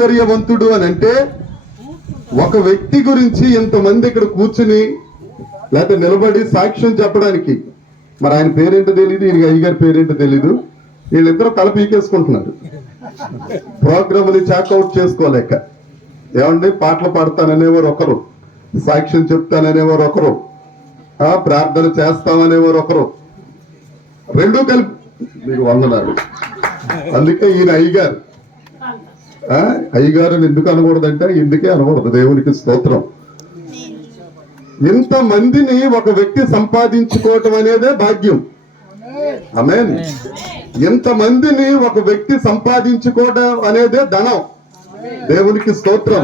ఐశ్వర్యవంతుడు అని అంటే ఒక వ్యక్తి గురించి ఇంతమంది ఇక్కడ కూర్చుని లేకపోతే నిలబడి సాక్ష్యం చెప్పడానికి, మరి ఆయన పేరేంటో తెలీదు, ఈయన అయ్యగారి పేరేంటో తెలీదు, వీళ్ళిద్దరూ తల పీకేసుకుంటున్నారు ప్రోగ్రాములు చాకౌట్ చేసుకోలేక. ఏమండి, పాటలు పాడతాననేవారు ఒకరు, సాక్ష్యం చెప్తాననేవారు ఒకరు, ప్రార్థన చేస్తామనేవారు ఒకరు, రెండూ కలిపి మీకు వందనాలు. అందుకే ఈయన అయ్యగారు. అయ్యగారు ఎందుకు అనకూడదంటే ఇందుకే అనకూడదు. దేవునికి స్తోత్రం. ఇంతమందిని ఒక వ్యక్తి సంపాదించుకోవటం అనేదే భాగ్యం. ఆమేన్. ఇంతమందిని ఒక వ్యక్తి సంపాదించుకోవడం అనేదే ధనం. దేవునికి స్తోత్రం.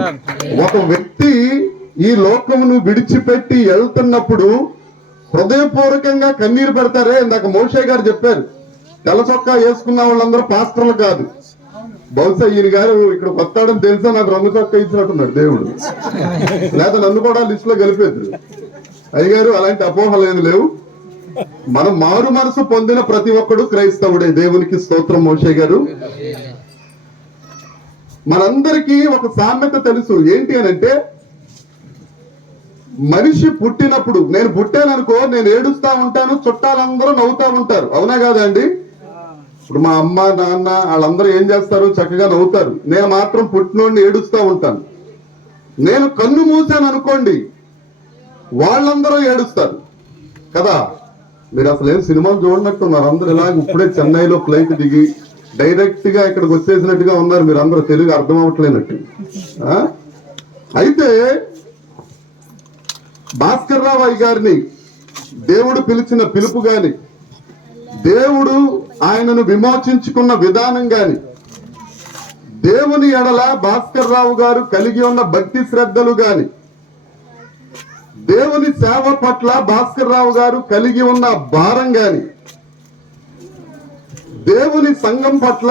ఒక వ్యక్తి ఈ లోకమును విడిచిపెట్టి వెళ్తున్నప్పుడు హృదయపూర్వకంగా కన్నీరు పెడతారే. ఇందాక మోషే గారు చెప్పారు, తెల్ల చొక్కా వేసుకున్న వాళ్ళందరూ పాస్టర్లు కాదు. బహుశా ఈయన గారు ఇక్కడ కొత్తాడని తెలుసా, నాకు రంగు చొక్కా ఇచ్చినట్టున్నాడు దేవుడు, లేదా నన్ను కూడా లిస్ట్ లో కలిపేది. అయ్యగారు అలాంటి అపోహలు ఏమి లేవు. మనం మారు మనసు పొందిన ప్రతి ఒక్కడు క్రైస్తవుడే. దేవునికి స్తోత్రం. మోషే గారు, మనందరికీ ఒక సామెత తెలుసు. ఏంటి అని అంటే, మనిషి పుట్టినప్పుడు, నేను పుట్టాననుకో, నేను ఏడుస్తా ఉంటాను, చుట్టాలందరూ నవ్వుతా ఉంటారు. అవునా కాదా అండి? ఇప్పుడు మా అమ్మ నాన్న వాళ్ళందరూ ఏం చేస్తారు, చక్కగా నవ్వుతారు. నేను మాత్రం పుట్టినోడిని ఏడుస్తూ ఉంటాను. నేను కన్ను మూసాను అనుకోండి, వాళ్ళందరూ ఏడుస్తారు కదా. మీరు అసలు ఏం సినిమాలు చూడనట్టున్నారు. అందరూ ఇలాగ ఇప్పుడే చెన్నైలో ఫ్లైట్ దిగి డైరెక్ట్ గా ఇక్కడికి వచ్చేసినట్టుగా ఉన్నారు. మీరు అందరూ తెలుగు అర్థం అవ్వట్లేనట్టు. అయితే భాస్కర్ రావు అయ్య గారిని దేవుడు పిలిచిన పిలుపు గాని, దేవుడు ఆయనను విమోచించుకున్న విధానం గాని, దేవుని ఎడల భాస్కర్ రావు గారు కలిగి ఉన్న భక్తి శ్రద్ధలు గాని, దేవుని సేవ పట్ల భాస్కర్ రావు గారు కలిగి ఉన్న భారం గాని, దేవుని సంఘం పట్ల,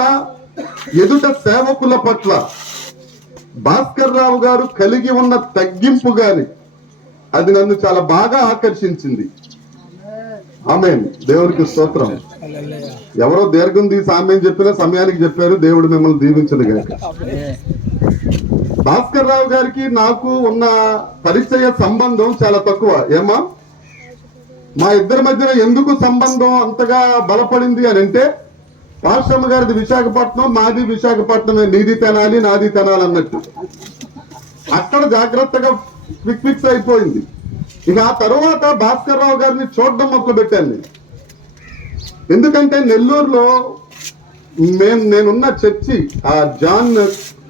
ఎదుట సేవకుల పట్ల భాస్కర్ రావు గారు కలిగి ఉన్న తగ్గింపు గాని, అది నన్ను చాలా బాగా ఆకర్షించింది. ఆమేన్. దేవునికి స్తోత్రం. ఎవరో దీర్ఘం తీసి ఆమేన్ చెప్పిన సమయానికి చెప్పారు. దేవుడు మిమ్మల్ని దీవించదు గాక. భాస్కర్ రావు గారికి నాకు ఉన్న పరిచయ సంబంధం చాలా తక్కువ. ఏమా, మా ఇద్దరి మధ్యన ఎందుకు సంబంధం అంతగా బలపడింది అని అంటే, పాశ్రమ గారిది విశాఖపట్నం, మాది విశాఖపట్నమే. నీది తెనాలి, నాది తెనాలి అన్నట్టు అక్కడ జాగ్రత్తగా ఫిక్స్ అయిపోయింది. ఇక ఆ తర్వాత భాస్కర్ రావు గారిని చూడడం మొదలు పెట్టాను నేను. ఎందుకంటే నెల్లూరులో నేనున్న చర్చి, ఆ జాన్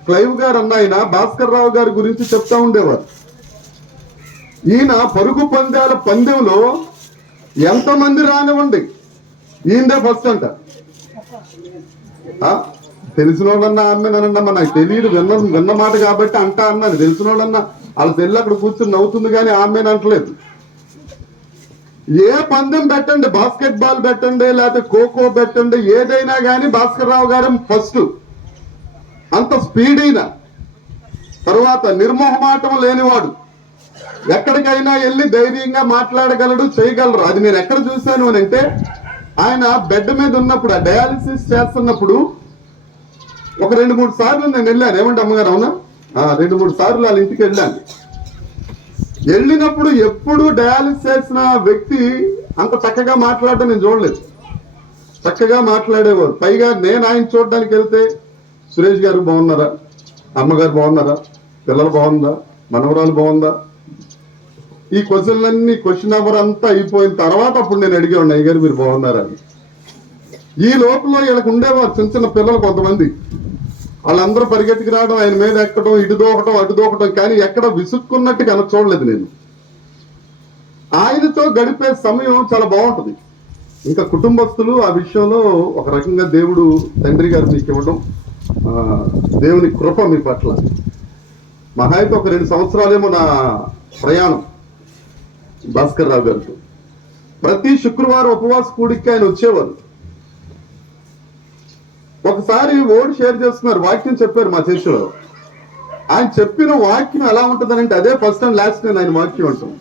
క్లైవ్ గారు అన్న ఆయన భాస్కర్ రావు గారి గురించి చెప్తా ఉండేవారు. ఈయన పరుగు పందాల పందెంలో ఎంతమంది రానివ్వండి, ఈయనదే ఫస్ట్ అంట. తెలిసిన వాళ్ళన్నా అమ్మేనన్నా, నాకు తెలియదు, విన్న మాట కాబట్టి అంటా అన్నాను. తెలిసిన వాళ్ళన్నా వాళ్ళ తెల్లి అక్కడ కూర్చొని నవ్వుతుంది కానీ ఆమెను అంటలేదు. ఏ పందెం పెట్టండి, బాస్కెట్ బాల్ పెట్టండి, లేకపోతే ఖోఖో పెట్టండి, ఏదైనా కానీ భాస్కర్ రావు గారు ఫస్ట్. అంత స్పీడ్ అయినా, తర్వాత నిర్మోహమాటం లేనివాడు, ఎక్కడికైనా వెళ్ళి ధైర్యంగా మాట్లాడగలడు, చేయగలరు. అది నేను ఎక్కడ చూశాను అని అంటే, ఆయన బెడ్ మీద ఉన్నప్పుడు, ఆ డయాలిసిస్ చేస్తున్నప్పుడు ఒక 2-3 సార్లు నేను వెళ్ళాను. ఏమంటే అమ్మగారు, అవునా, 2-3 సార్లు వాళ్ళ ఇంటికి వెళ్ళాను. వెళ్ళినప్పుడు ఎప్పుడు డయాలిసిస్ చేసిన వ్యక్తి అంత చక్కగా మాట్లాడటం నేను చూడలేదు. చక్కగా మాట్లాడేవారు. పైగా నేను ఆయన చూడడానికి వెళ్తే, సురేష్ గారు బాగున్నారా, అమ్మగారు బాగున్నారా, పిల్లలు బాగుందా, మనవరాలు బాగుందా, ఈ క్వశ్చన్ అవర్ అంతా అయిపోయిన తర్వాత అప్పుడు నేను అడిగేవాడిని, అయ్య గారు మీరు బాగున్నారా అని. ఈ లోపల వీళ్ళకి ఉండేవారు చిన్న చిన్న పిల్లలు కొంతమంది. వాళ్ళందరూ పరిగెత్తికి రావడం, ఆయన మీద ఎక్కడం, ఇటు దూకటం అటు దూకటం, కానీ ఎక్కడ విసుక్కున్నట్టు కన చూడలేదు నేను. ఆయనతో గడిపే సమయం చాలా బాగుంటుంది. ఇంకా కుటుంబస్తులు ఆ విషయంలో ఒక రకంగా దేవుడు తండ్రి గారు మీకు ఇవ్వడం, దేవుని కృప మీ పట్ల. మహా అయితే ఒక 2 సంవత్సరాలేమో నా ప్రయాణం భాస్కర్ రావు గారితో. ప్రతి శుక్రవారం ఉపవాస కూడికి ఆయన వచ్చేవారు. ఒకసారి ఓడి షేర్ చేస్తున్నారు, వాక్యం చెప్పారు మా చర్చిలో. ఆయన చెప్పిన వాక్యం ఎలా ఉంటుందనంటే, అదే ఫస్ట్ అండ్ లాస్ట్ నేను ఆయన వాక్యం ఉంటుంది.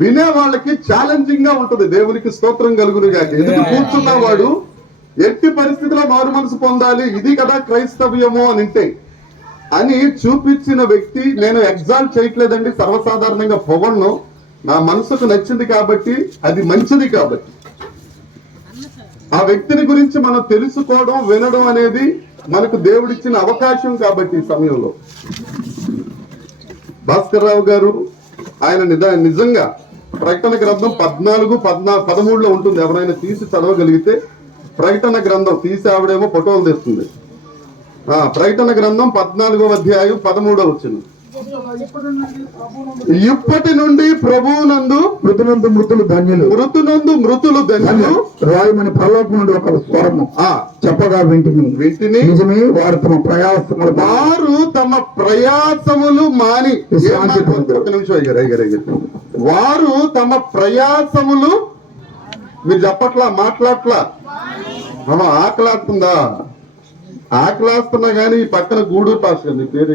వినే వాళ్ళకి ఛాలెంజింగ్ గా ఉంటుంది. దేవునికి స్తోత్రం కలుగును గాక. ఎందుకు కూర్చున్నవాడు ఎట్టి పరిస్థితిలో మారు మనసు పొందాలి, ఇది కదా క్రైస్తవ్యము అని అంటే, అని చూపించిన వ్యక్తి, నేను ఎగ్జాల్ట్ చేయట్లేదండి, సర్వసాధారణంగా పొగడ్ను, నా మనసుకు నచ్చింది కాబట్టి, అది మంచిది కాబట్టి. ఆ వ్యక్తిని గురించి మనం తెలుసుకోవడం, వినడం అనేది మనకు దేవుడిచ్చిన అవకాశం కాబట్టి ఈ సమయంలో భాస్కర్ రావు గారు ఆయన నిజంగా ప్రకటన గ్రంథం 14-13లో ఉంటుంది. ఎవరైనా తీసి చదవగలిగితే ప్రకటన గ్రంథం తీసి ఆవిడేమో ఫోటోలు తెస్తుంది. ప్రకటన గ్రంథం 14వ అధ్యాయం 13వ వచనం. ఇప్పటి నుండి ప్రభువునందు మృతునందు మృతులు ధన్యులు, మృతులు ధన్యులు రాయమని పరలోకం నుండి ఒక స్వరము చెప్పగా వింటిని నిజమే. వారు తమ ప్రయాసములు మాని, ఒక నిమిషం అయ్యారు, వారు తమ ప్రయాసములు, మీరు చెప్పట్లా, మాట్లాడట్లా, ఆకలాస్తుందా? ఆకలాస్తున్నా కానీ ఈ పక్కన గూడూరు పాస్టర్ గారు, మీ పేరు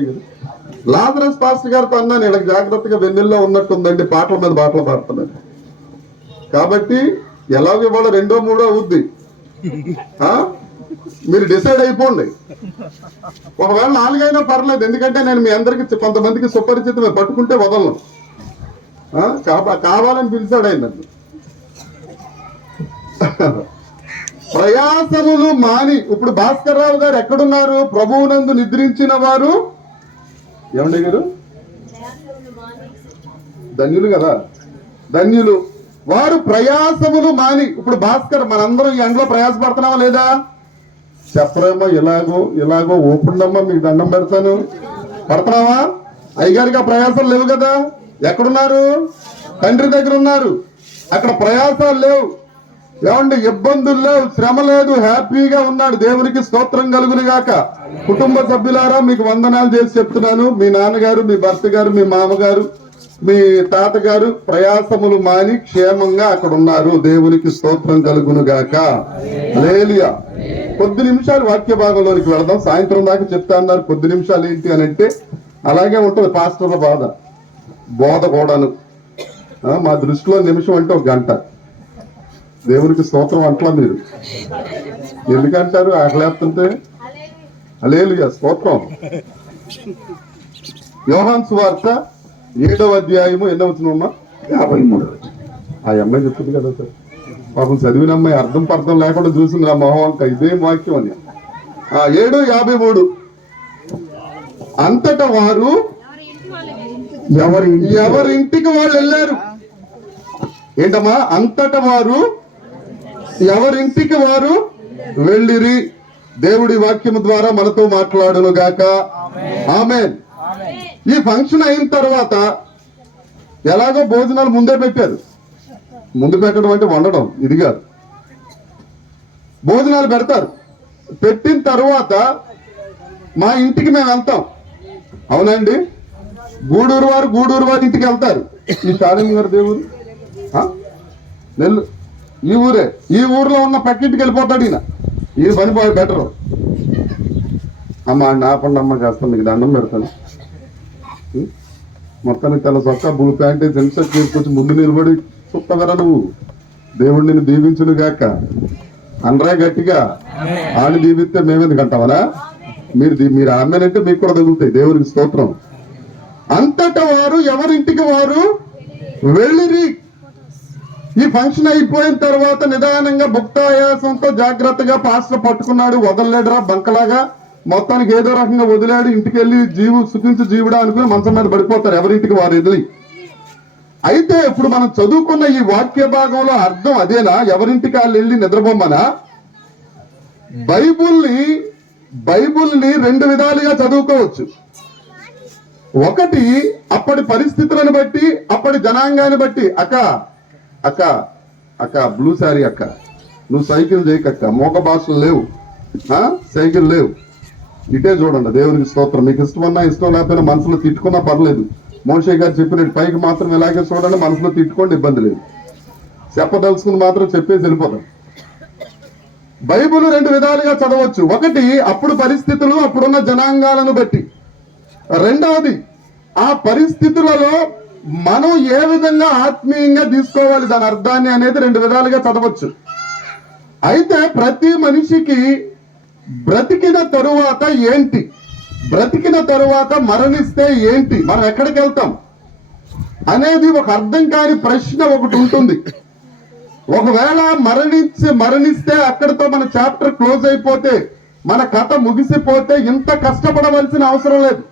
లాజరస్ పాస్టర్ గారితో అన్నాను, వీళ్ళకి జాగ్రత్తగా వెన్నెల్లో ఉన్నట్టుందండి, పాటల మీద పాటలు పాడుతున్నారు కాబట్టి ఎలాగో ఇవాళ 2, 3 అవుద్ది. మీరు డిసైడ్ అయిపోండి. ఒకవేళ 4 అయినా పర్లేదు, ఎందుకంటే నేను మీ అందరికి కొంతమందికి సుపరిచితమే, పట్టుకుంటే వదలను. కావాలని పిలిచాడు ఆయన నన్ను. ప్రయాసములు మాని, ఇప్పుడు భాస్కర్ రావు గారు ఎక్కడున్నారు? ప్రభువునందు నిద్రించిన వారు ఏమండి గారు ధన్యులు కదా, ధన్యులు వారు ప్రయాసములు మాని. ఇప్పుడు భాస్కర్, మనందరం ఈ ఎండలో ప్రయాసపడుతున్నావా లేదా? చెప్పరేమో, ఇలాగో ఓపెండమ్మా, మీకు దండం పెడతాను, పడుతున్నావా? అయ్యగారికి ఆ ప్రయాసాలు లేవు కదా. ఎక్కడున్నారు? తండ్రి దగ్గర ఉన్నారు. అక్కడ ప్రయాసాలు లేవు, ఏమండి, ఇబ్బందులు లేవు, శ్రమ లేదు, హ్యాపీగా ఉన్నాడు. దేవునికి స్తోత్రం కలుగును గాక. కుటుంబ సభ్యులారా, మీకు వందనాలు చేసి చెప్తున్నాను. మీ నాన్నగారు, మీ భర్త గారు, మీ మామగారు, మీ తాతగారు ప్రయాసములు మాని క్షేమంగా అక్కడ ఉన్నారు. దేవునికి స్తోత్రం కలుగును గాక. హల్లెలూయా. కొద్ది నిమిషాలు వాక్య భాగంలోనికి వెళదాం. సాయంత్రం దాకా చెప్తా అన్నారు. కొద్ది నిమిషాలు ఏంటి అని అంటే, అలాగే ఉంటుంది పాస్టర్ల బోధ కూడాను. మా దృష్టిలో నిమిషం అంటే 1 గంట. దేవునికి స్తోత్రం అంటలా మీరు ఎందుకంటారు? ఆకలేస్తుంటే హల్లెలూయా, స్తోత్రం. యోహాను సువార్త 7వ అధ్యాయము ఎన్నో వచనమ్మా? 53. ఆ అమ్మాయి చెప్తుంది కదా సార్, పాపం చదివిన అమ్మాయి అర్థం పర్థం లేకుండా చూసింది నా మొహం అంట, ఇదేం వాక్యం అని. 7:53. అంతటా వారు ఎవరింటికి వాళ్ళు వెళ్ళారు. ఏంటమ్మా? అంతటా వారు ఎవరింటికి వారు వెళ్ళిరి. దేవుడి వాక్యము ద్వారా మనతో మాట్లాడును గాక. ఆమేన్. ఈ ఫంక్షన్ అయిన తర్వాత ఎలాగో భోజనాలు ముందే పెట్టారు. ముందు పెట్టడం అంటే వండడం, ఇది కాదు. భోజనాలు పెడతారు. పెట్టిన తర్వాత మా ఇంటికి మేము వెళ్తాం. అవునండి, గూడూరు వారు ఇంటికి వెళ్తారు. ఈ శాలిని గారు దేవుడు నెల్లు ఈ ఊరే. ఈ ఊర్లో ఉన్న పక్కింటికి వెళ్ళిపోతాడు ఈయన. ఈ పని పోయి బెటరు. అమ్మ నాపండి అమ్మ, కాస్త మీకు దండం పెడతాను. మొత్తానికి తెల్ల చొక్కా, బ్లూ ప్యాంట్, సెన్సర్ తీసుకొచ్చి ముందు నిలబడి చుట్టవరా నువ్వు. దేవుడు నిన్ను దీవించును గాక. అనరా గట్టిగా. ఆని దీవిస్తే మేమెందుకు అంటామనా? మీరు ఆమెనంటే మీకు కూడా తగులుతాయి. దేవునికి స్తోత్రం. అంతటా వారు ఎవరింటికి వారు వెళ్ళిరి. ఈ ఫంక్షన్ అయిపోయిన తర్వాత నిదానంగా భుక్తాయాసంతో జాగ్రత్తగా పాస్టర్ పట్టుకున్నాడు. వదలలేడురా బంకలాగా, మొత్తానికి ఏదో రకంగా వదిలాడు. ఇంటికి వెళ్ళి సుఖించు జీవుడా అనుకుని మంచం మీద పడిపోతారు ఎవరింటికి వారు వెళ్ళి. అయితే ఇప్పుడు మనం చదువుకున్న ఈ వాక్య భాగంలో అర్థం అదేనా? ఎవరింటికి వాళ్ళు వెళ్ళి నిద్రపోమనా? బైబుల్ని 2 విధాలుగా చదువుకోవచ్చు. ఒకటి, అప్పటి పరిస్థితులను బట్టి, అప్పటి జనాంగాన్ని బట్టి. అక్క బ్లూ శారీ అక్క, నువ్వు సైకిల్ చేయకక్క, మోక భాషలు లేవు, సైకిల్ లేవు, ఇటే చూడండి. దేవునికి స్తోత్రం. మీకు ఇష్టమన్నా ఇష్టం లేకపోయినా మనసులో తిట్టుకున్నా పర్లేదు. మోషే గారు చెప్పినట్టు పైకి మాత్రం ఇలాగే చూడండి, మనసులో తిట్టుకోండి, ఇబ్బంది లేదు. చెప్పదలుచుకుని మాత్రం చెప్పేసి వెళ్ళిపోతాం. బైబుల్ 2 విధాలుగా చదవచ్చు. ఒకటి, అప్పుడు పరిస్థితులు, అప్పుడున్న జనాంగాలను బట్టి. రెండవది, ఆ పరిస్థితులలో మనం ఏ విధంగా ఆత్మీయంగా తీసుకోవాలి దాని అర్థాన్ని అనేది 2 విధాలుగా చదవచ్చు. అయితే ప్రతి మనిషికి బ్రతికిన తరువాత ఏంటి, బ్రతికిన తరువాత మరణిస్తే ఏంటి, మనం ఎక్కడికి వెళ్తాం అనేది ఒక అర్థం కాని ప్రశ్న ఒకటి ఉంటుంది. ఒకవేళ మరణిస్తే అక్కడితో మన చాప్టర్ క్లోజ్ అయిపోతే, మన కథ ముగిసిపోతే ఇంత కష్టపడవలసిన అవసరం లేదు.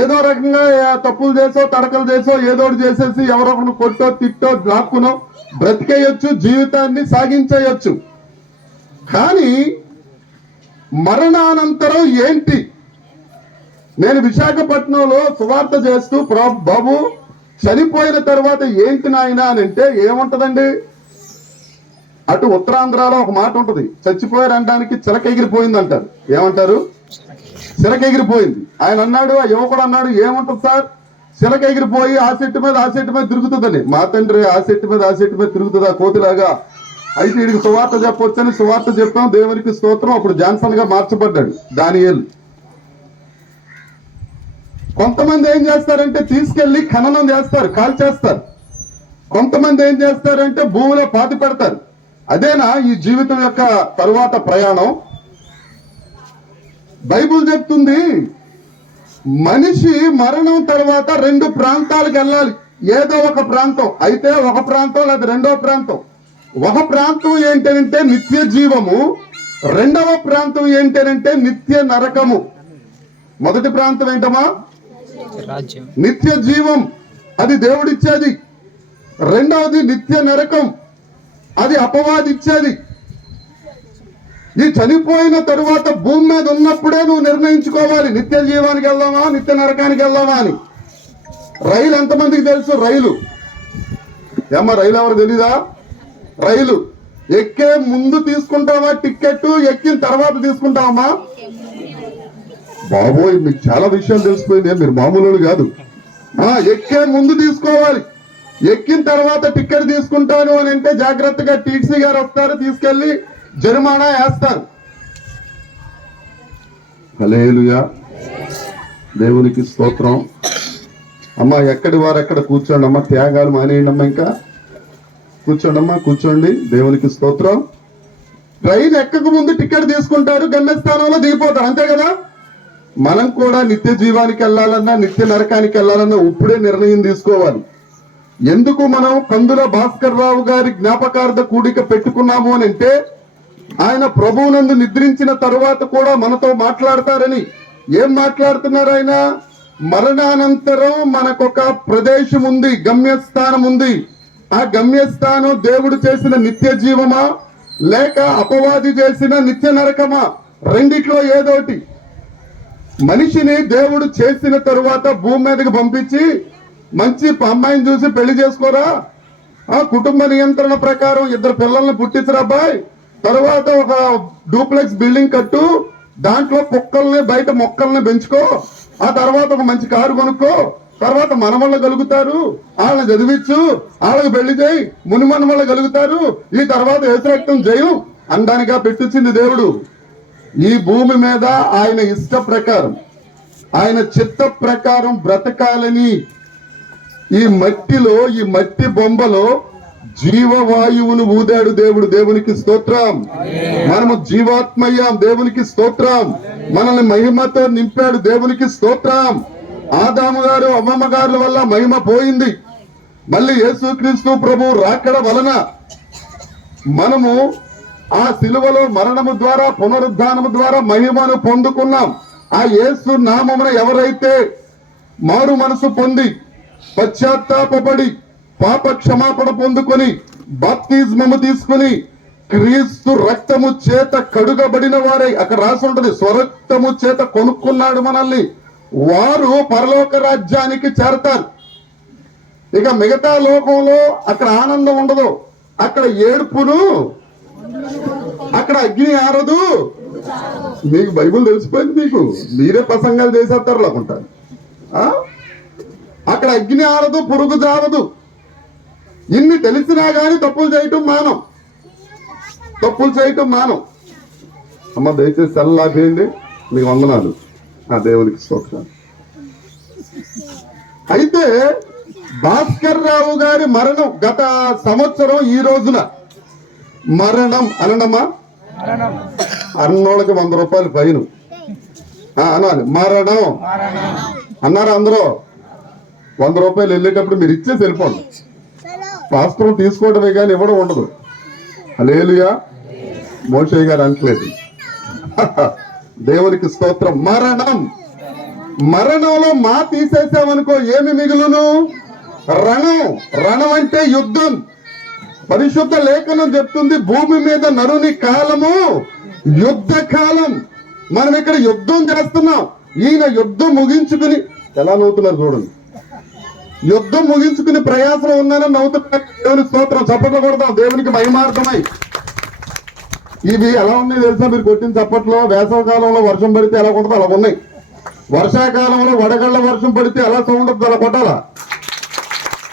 ఏదో రకంగా తప్పులు చేసో తడకలు చేసో ఏదో ఒకటి చేసేసి ఎవరొకరు కొట్టో తిట్టో లాక్కునో బ్రతికేయొచ్చు, జీవితాన్ని సాగించేయొచ్చు. కానీ మరణానంతరం ఏంటి? నేను విశాఖపట్నంలో సువార్త చేస్తూ బాబు చనిపోయిన తర్వాత ఏంటి నాయన అని అంటే ఏముంటదండి, అటు ఉత్తరాంధ్రలో ఒక మాట ఉంటది, చచ్చిపోయారు అనడానికి చిలక ఎగిరిపోయింది అంటారు. ఏమంటారు? చిలక ఎగిరిపోయింది. ఆయన అన్నాడు, ఆ యువకుడు అన్నాడు, ఏముంటది సార్, చిలక ఎగిరిపోయి ఆ చెట్టు మీద తిరుగుతుందని. మా తండ్రి ఆ చెట్టు మీద తిరుగుతుందా కోతిలాగా? అయితే వీడికి సువార్త చెప్పొచ్చని సువార్త చెప్పాం, దేవునికి స్తోత్రం. అప్పుడు జాన్సన్ గా మార్చబడ్డాడు దానియేలు. కొంతమంది ఏం చేస్తారంటే తీసుకెళ్లి ఖననం చేస్తారు, కాల్చేస్తారు. కొంతమంది ఏం చేస్తారంటే భూమిలో పాతి పెడతారు. అదేనా ఈ జీవితం యొక్క తరువాత ప్రయాణం? బైబుల్ చెప్తుంది మనిషి మరణం తర్వాత 2 ప్రాంతాలకు వెళ్ళాలి. ఏదో ఒక ప్రాంతం అయితే ఒక ప్రాంతం లేదా రెండో ప్రాంతం. ఒక ప్రాంతం ఏంటంటే నిత్య జీవము, రెండవ ప్రాంతం ఏంటంటే నిత్య నరకము. మొదటి ప్రాంతం ఏంటమ్మా? నిత్య జీవం, అది దేవుడిచ్చేది. రెండవది నిత్య నరకం, అది అపవాదిచ్చేది. ఈ చనిపోయిన తరువాత భూమి మీద ఉన్నప్పుడే నువ్వు నిర్ణయించుకోవాలి, నిత్య జీవానికి వెళ్దామా నిత్య నరకానికి వెళ్దామా అని. రైలు ఎంతమందికి తెలుసు? రైలు ఎవరు తెలీదా? రైలు ఎక్కే ముందు తీసుకుంటావా టికెట్, ఎక్కిన తర్వాత తీసుకుంటావమ్మా? బాబోయ్, మీకు చాలా విషయాలు తెలిసిపోయింది, మీరు మామూలు కాదు. ఎక్కే ముందు తీసుకోవాలి, ఎక్కిన తర్వాత టికెట్ తీసుకుంటాను అని అంటే జాగ్రత్తగా టీసీ గారు వస్తారు, తీసుకెళ్లి జరిమానా వేస్తారు. హల్లెలూయా, దేవునికి స్తోత్రం. అమ్మా ఎక్కడి వారు ఎక్కడ కూర్చోండి అమ్మా, త్యాగాలు మానేయండి అమ్మా, ఇంకా కూర్చోండి అమ్మా, కూర్చోండి. దేవునికి స్తోత్రం. ట్రైన్ ఎక్కక ముందు టికెట్ తీసుకుంటారు, గమ్యస్థానంలో దిగిపోతారు, అంతే కదా? మనం కూడా నిత్య జీవానికి వెళ్ళాలన్నా నిత్య నరకానికి వెళ్ళాలన్నా ఇప్పుడే నిర్ణయం తీసుకోవాలి. ఎందుకు మనం కందుల భాస్కర్ రావు గారి జ్ఞాపకార్థ కూడిక పెట్టుకున్నాము అని అంటే, ఆయన ప్రభువునందు నిద్రించిన తరువాత కూడా మనతో మాట్లాడతారని. ఏం మాట్లాడుతున్నారు ఆయన? మరణానంతరం మనకొక ప్రదేశం ఉంది, గమ్యస్థానం ఉంది. ఆ గమ్యస్థానం దేవుడు చేసిన నిత్య జీవమా లేక అపవాది చేసిన నిత్య నరకమా? రెండిట్లో ఏదోటి. మనిషిని దేవుడు చేసిన తరువాత భూమి మీదకి పంపించి మంచి అమ్మాయిని చూసి పెళ్లి చేసుకోరా, కుటుంబ నియంత్రణ ప్రకారం 2 పిల్లల్ని పుట్టించరా అబ్బాయి, తర్వాత ఒక డూప్లెక్స్ బిల్డింగ్ కట్టు, దాంట్లో కుక్కల్ని బయట మొక్కల్ని పెంచుకో, ఆ తర్వాత ఒక మంచి కారు కొనుక్కో, తర్వాత మనవళ్ళు కలుగుతారు, వాళ్ళని చదివించు, వాళ్ళకి పెళ్లి చేయి, ముని మనవళ్ళు కలుగుతారు, ఈ తర్వాత ఏసురక్తం జయం అనడానిగా పెట్టించింది దేవుడు. ఈ భూమి మీద ఆయన ఇష్ట ప్రకారం, ఆయన చిత్త ప్రకారం బ్రతకాలని ఈ మట్టిలో, ఈ మట్టి బొమ్మలో జీవవాయువును ఊదాడు దేవుడు. దేవునికి స్తోత్రం. మనము జీవాత్మయ్యాం, దేవునికి స్తోత్రం. మనల్ని మహిమతో నింపాడు, దేవునికి స్తోత్రం. ఆదాము గారు అమ్మమ్మ గారుల వల్ల మహిమ పోయింది. మళ్ళీ యేసుక్రీస్తు ప్రభు రాకడ వలన మనము ఆ సిలువలో మరణము ద్వారా పునరుద్ధానము ద్వారా మహిమను పొందుకున్నాం. ఆ యేసు నామమున ఎవరైతే మారు మనసు పొంది పశ్చాత్తాపడి పాప క్షమాపణ పొందుకొని బాప్తిజమము తీసుకుని క్రీస్తు రక్తము చేత కడుగబడిన వారై, అక్కడ రాసి ఉంటది, స్వరక్తము చేత కొనుక్కున్నాడు మనల్ని, వారు పరలోక రాజ్యానికి చేరతారు. ఇక మిగతా లోకంలో అక్కడ ఆనందం ఉండదు, అక్కడ ఏడుపును, అక్కడ అగ్ని ఆరదు. మీకు బైబుల్ తెలిసిపోయింది, మీకు మీరే ప్రసంగాలు చేసేస్తారు అనుకుంటారు. అక్కడ అగ్ని ఆరదు, పురుగు జారదు. ఇన్ని తెలిసినా గాని తప్పులు చేయటం మానం. అమ్మ దయచేసి సెల్ ఆపేయండి, మీకు వందనాలు. దేవునికి స్తోత్రం. అయితే భాస్కర్ రావు గారి మరణం గత సంవత్సరం ఈ రోజున మరణం అనడమ్మా, అన్నోళ్ళకి 100 రూపాయలు ఫైన్. అనాలి. మరణం అన్నారు అందరూ. 100 రూపాయలు వెళ్ళేటప్పుడు మీరు ఇచ్చేసి వెళ్ళిపోండి. పాస్టర్ తీసుకోవడమే కానీ ఇవ్వడం ఉండదు. హల్లెలూయా. మోషే గారు అనట్లేదు. దేవునికి స్తోత్రం. మరణంలో మా తీసేసామనుకో ఏమి మిగులును? రణం అంటే యుద్ధం. పరిశుద్ధ లేఖనం చెప్తుంది భూమి మీద నరుని కాలము యుద్ధ కాలం. మనం ఇక్కడ యుద్ధం చేస్తున్నాం. ఈయన యుద్ధం ముగించుకుని ఎలా నవ్వుతున్నారు చూడండి. యుద్ధం ముగించుకుని ప్రయాసం ఉన్నానని నవ్వుతున్నారు. దేవుని స్తోత్రం. చప్పట్లు కొడతాం దేవునికి మహిమార్థమై. ఇవి ఎలా ఉన్నాయి తెలుసా? మీరు కొట్టిన చప్పట్లో వేసవ కాలంలో వర్షం పడితే ఎలా కొడతా అలా ఉన్నాయి. వర్షాకాలంలో వడగళ్ల వర్షం పడితే ఎలా సౌండ్ అలా కొట్టాలా?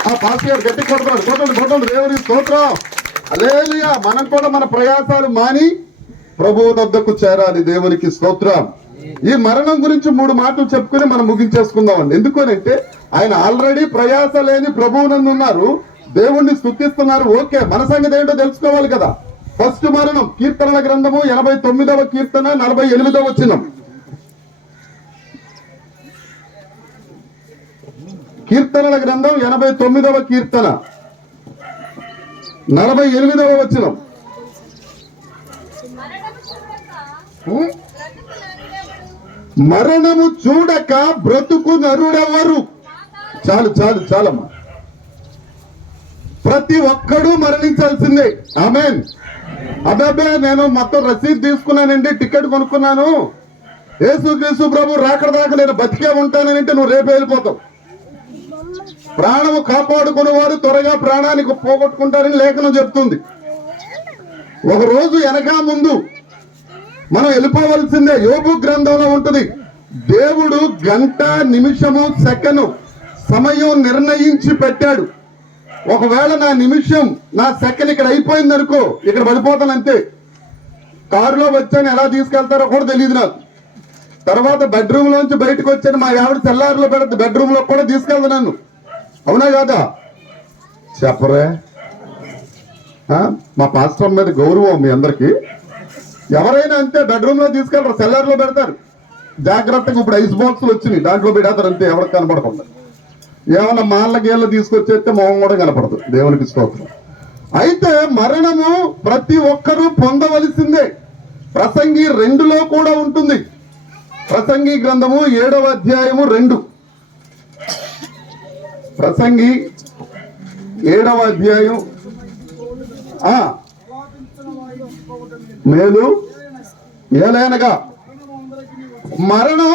ఆ పాస్ గారు గట్టి కొట్టండి దేవుని స్తోత్రం. హల్లెలూయా. మనం కూడా మన ప్రయాసాలు మాని ప్రభువు వద్దకు చేరాలి. దేవునికి స్తోత్రం. ఈ మరణం గురించి 3 మాటలు చెప్పుకుని మనం ముగించేసుకుందామండి. ఎందుకనంటే ఆయన ఆల్రెడీ ప్రయాస లేని ప్రభువునందు ఉన్నారు, దేవుణ్ణి స్తుతిస్తున్నారు. ఓకే, మన సంగతి ఏంటో తెలుసుకోవాలి కదా. ఫస్ట్ మరణం కీర్తనల గ్రంథము 89వ కీర్తన 48వ వచనం. కీర్తనల గ్రంథం 89వ కీర్తన 48వ వచనం. మరణము చూడక బ్రతుకు నరుడెవరు? చాలమ్మా. ప్రతి ఒక్కడూ మరణించాల్సిందే. ఆమేన్. అబ్బాబే నేను మొత్తం రసీదు తీసుకున్నానండి, టికెట్ కొనుక్కున్నాను, యేసుక్రీస్తు ప్రభు రాకడ దాకా నేను బతికే ఉంటానంటే నువ్వు రేపు వెళ్ళిపోతావు. ప్రాణము కాపాడుకునే వారు త్వరగా ప్రాణానికి పోగొట్టుకుంటారని లేఖనం చెప్తుంది. ఒక రోజు వెనక ముందు మనం వెళ్ళిపోవలసిందే. యోబు గ్రంథంలో ఉంటుంది, దేవుడు గంట, నిమిషము, సెకను సమయం నిర్ణయించి పెట్టాడు. ఒకవేళ నా నిమిషం, నా సెకండ్ ఇక్కడ అయిపోయింది అనుకో, ఇక్కడ పడిపోతాను అంతే. కారులో వచ్చాను, ఎలా తీసుకెళ్తారో కూడా తెలియదు నాకు. తర్వాత బెడ్రూమ్ లోంచి బయటకు వచ్చాను, మా ఆవిడ తెల్లారులో పెడతా, బెడ్రూమ్ లో కూడా తీసుకెళ్తా నన్ను. అవునా కాదా? చెప్పరే. మా పాస్టర్ మీద గౌరవం మీ అందరికి. ఎవరైనా అంతే, బెడ్రూమ్ లో తీసుకెళ్తారు, సెల్లార్లో పెడతారు జాగ్రత్తగా. ఇప్పుడు ఐస్ బాక్సులు వచ్చినాయి, దాంట్లో పెడతారు అంతే, ఎవరికి కనపడకుండా. ఏమన్నా మాళ్ళ గేళ్ళు తీసుకొచ్చేస్తే మొహం కూడా కనపడదు. దేవునికి స్తోత్రం. అయితే మరణము ప్రతి ఒక్కరూ పొందవలసిందే. ప్రసంగి 2లో కూడా ఉంటుంది. ప్రసంగి గ్రంథము 7వ అధ్యాయము 2. ప్రసంగి 7వ అధ్యాయం. మేలు ఏలైనగా మరణం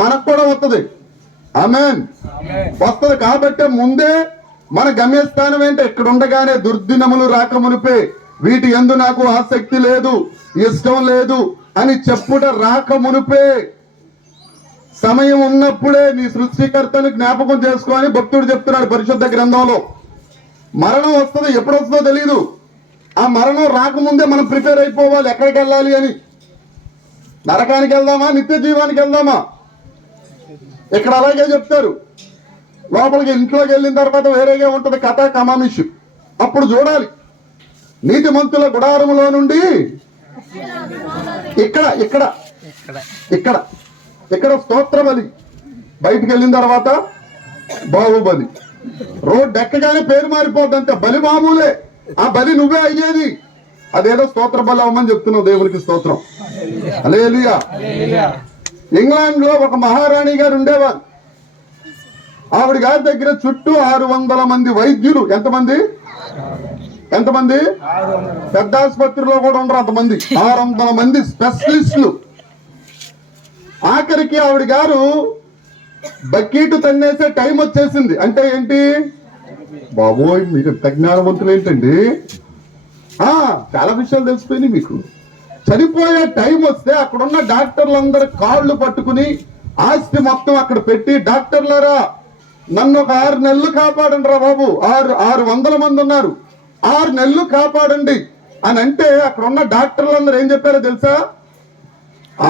మనకు కూడా వస్తుంది. ఆమేన్. వస్తుంది కాబట్టి ముందే మన గమ్యస్థానం ఏంటో ఇక్కడ ఉండగానే దుర్దినములు రాకమునిపే వీటి యందు నాకు ఆసక్తి లేదు, ఇష్టం లేదు అని చెప్పుట రాకమునిపే, సమయం ఉన్నప్పుడే నీ సృష్టికర్తను జ్ఞాపకం చేసుకొని భక్తుడు చెప్తున్నాడు పరిశుద్ధ గ్రంథంలో. మరణం వస్తుంది, ఎప్పుడు వస్తుందో తెలియదు. ఆ మరణం రాకముందే మనం ప్రిపేర్ అయిపోవాలి. ఎక్కడికి వెళ్ళాలి అని? నరకానికి వెళ్దామా, నిత్య జీవానికి వెళ్దామా? ఇక్కడ అలాగే చెప్తారు. లోపలికి ఇంట్లోకి వెళ్ళిన తర్వాత వేరేగా ఉంటుంది కథ, కమామిషు. అప్పుడు చూడాలి. నీతిమంతుల గుడారములో నుండి ఇక్కడ ఇక్కడ ఇక్కడ ఇక్కడ స్తోత్ర బలి, బయటికి వెళ్ళిన తర్వాత బాహుబలి. రోడ్డు ఎక్కగానే పేరు మారిపోద్ది అంతే. బలి మామూలే, ఆ బలి నువ్వే అయ్యేది. అదేదో స్తోత్ర బలి అవ్వమని చెప్తున్నావు. దేవునికి స్తోత్రం. హల్లెలూయా. ఇంగ్లాండ్ లో ఒక మహారాణి గారు ఉండేవారు. ఆవిడ గారి దగ్గర చుట్టూ 600 మంది వైద్యులు. ఎంతమంది? పెద్ద ఆసుపత్రిలో కూడా ఉండరు అంతమంది. 600 మంది స్పెషలిస్టులు. ఆఖరికి ఆవిడ గారు బకీటు తన్నేసే టైం వచ్చేసింది. అంటే ఏంటి బాబోయ్, మీరు ఎంత జ్ఞానవంతులు ఏంటండి, చాలా విషయాలు తెలిసిపోయినాయి మీకు. చనిపోయే టైం వస్తే అక్కడున్న డాక్టర్లందరూ కాళ్ళు పట్టుకుని ఆస్తి మొత్తం అక్కడ పెట్టి, డాక్టర్లారా నన్ను ఒక 6 నెలలు కాపాడండి రా బాబు, 600 మంది ఉన్నారు, 6 నెలలు కాపాడండి అని అంటే, అక్కడ ఉన్న డాక్టర్లందరూ ఏం చెప్పారో తెలుసా?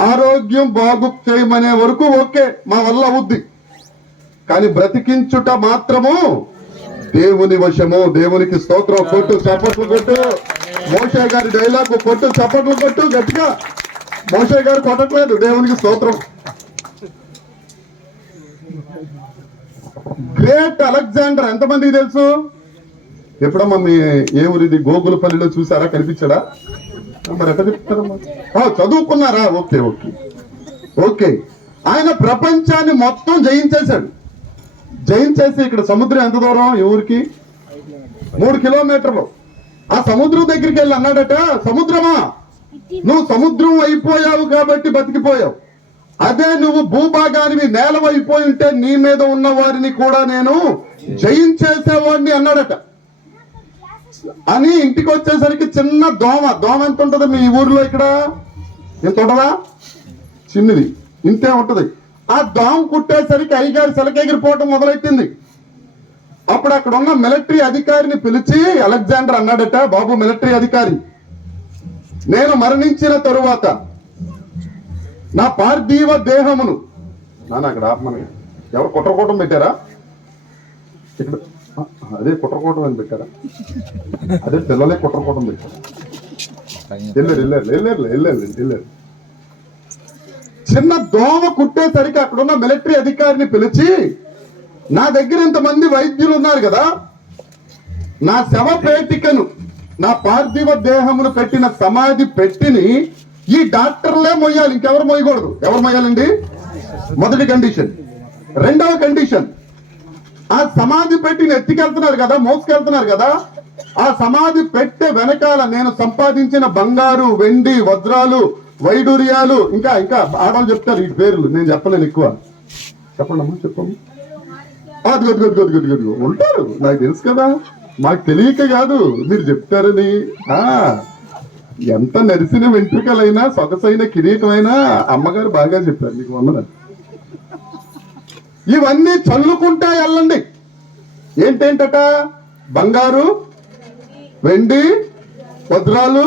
ఆరోగ్యం బాగు చేయమనే వరకు ఓకే, మా వల్ల అవుద్ది, కానీ బ్రతికించుట మాత్రము దేవుని వశము. దేవునికి స్తోత్రం. కొట్టు, చప్పట్లు కొట్టు. మోషే గారి డైలాగ్ కొట్టు, చప్పట్లు కొట్టు గట్టిగా. మోషే గారు కొట్టట్లేదు, దేవునికి స్తోత్రం. గ్రేట్ అలెగ్జాండర్ ఎంతమందికి తెలుసు? ఎప్పుడమ్మా మీ ఏ ఊరిది? గోగులపల్లిలో చూసారా? కనిపించాడా? మరి ఎట్లా చెప్తారమ్మా? చదువుకున్నారా? Okay okay okay. ఆయన ప్రపంచాన్ని మొత్తం జయించేశాడు. జయించేసి ఇక్కడ సముద్రం ఎంత దూరం? ఈ ఊరికి 3 కిలోమీటర్లు. ఆ సముద్రం దగ్గరికి వెళ్ళి అన్నాడట, సముద్రమా నువ్వు సముద్రం అయిపోయావు కాబట్టి బతికిపోయావు. అదే నువ్వు భూభాగానివి నేలవైపోయి ఉంటే నీ మీద ఉన్న వారిని కూడా నేను జయించేసేవాడిని అన్నాడట. అని ఇంటికి వచ్చేసరికి చిన్న దోమ ఎంత ఉంటది మీ ఊర్లో? ఇక్కడ ఎంత ఉంటదా? చిన్నది, ఇంతే ఉంటది. ఆ దోమ కుట్టేసరికి అయ్యగారి సెలకెగిరిపోవటం మొదలెట్టింది. అప్పుడు అక్కడ ఉన్న మిలిటరీ అధికారిని పిలిచి అలెగ్జాండర్ అన్నాడట, బాబు మిలిటరీ అధికారి, నేను మరణించిన తరువాత నా పార్థివ దేహమును అక్కడ ఆత్మని ఎవరు కుట్రకోటం పెట్టారా? ఇక్కడ అదే కుట్రకోటం అని పెట్టారా? అదే పిల్లలే కుట్రకోటం పెట్టారా? వెళ్ళారు. చిన్న దోమ కుట్టేసరికి అక్కడున్న మిలిటరీ అధికారిని పిలిచి, నా దగ్గర ఇంతమంది వైద్యులు ఉన్నారు కదా, నా శవ పేటికను, నా పార్థివ దేహమును పెట్టిన సమాధి పెట్టిని ఈ డాక్టర్లే మొయ్యాలి, ఇంకెవరు మొయ్యకూడదు. ఎవరు మొయ్యాలండి? మొదటి కండిషన్. రెండవ కండిషన్, ఆ సమాధి పెట్టిని ఎత్తికెళ్తున్నారు కదా, మోసుకెళ్తున్నారు కదా, ఆ సమాధి పెట్టే వెనకాల నేను సంపాదించిన బంగారు, వెండి, వజ్రాలు, వైడూర్యాలు, ఇంకా ఇంకా ఆడవాళ్ళు చెప్తారు ఈ పేర్లు, నేను చెప్పలేను ఎక్కువ. చెప్పండి అమ్మా, చెప్పమ్మా. అది ఉంటారు, నాకు తెలుసు కదా, మాకు తెలియక కాదు, మీరు చెప్తారని. ఎంత నరిసిన వెంట్రుకలైనా, సొగసైన కిరీటమైనా అమ్మగారు బాగా చెప్పారు, మీకు వందనాలు. ఇవన్నీ చల్లుకుంటా వెళ్ళండి. ఏంటేంటట? బంగారు, వెండి, వజ్రాలు.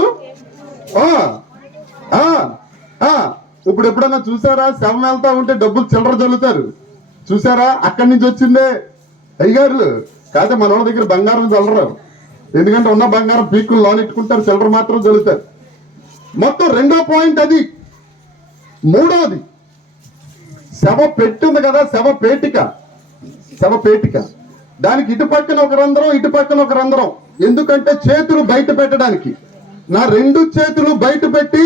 ఇప్పుడు ఎప్పుడన్నా చూసారా? శవం వెళ్తా ఉంటే డబ్బులు చిల్లర చల్లుతారు, చూసారా? అక్కడి నుంచి వచ్చిందే అయ్యగారు. కాకపోతే మన వాళ్ళ దగ్గర బంగారం చల్లరు, ఎందుకంటే ఉన్న బంగారం పీక్కులు లోనెట్టుకుంటారు, చిల్లర మాత్రం చల్లుతారు. మొత్తం రెండో పాయింట్ అది. మూడవది, శవ పెట్టుంది కదా, శవ పేటిక. దానికి ఇటు పక్కన ఒక రంధ్రం, ఇటు పక్కన ఒక రంధ్రం. ఎందుకంటే చేతులు బయట పెట్టడానికి. నా 2 చేతులు బయట పెట్టి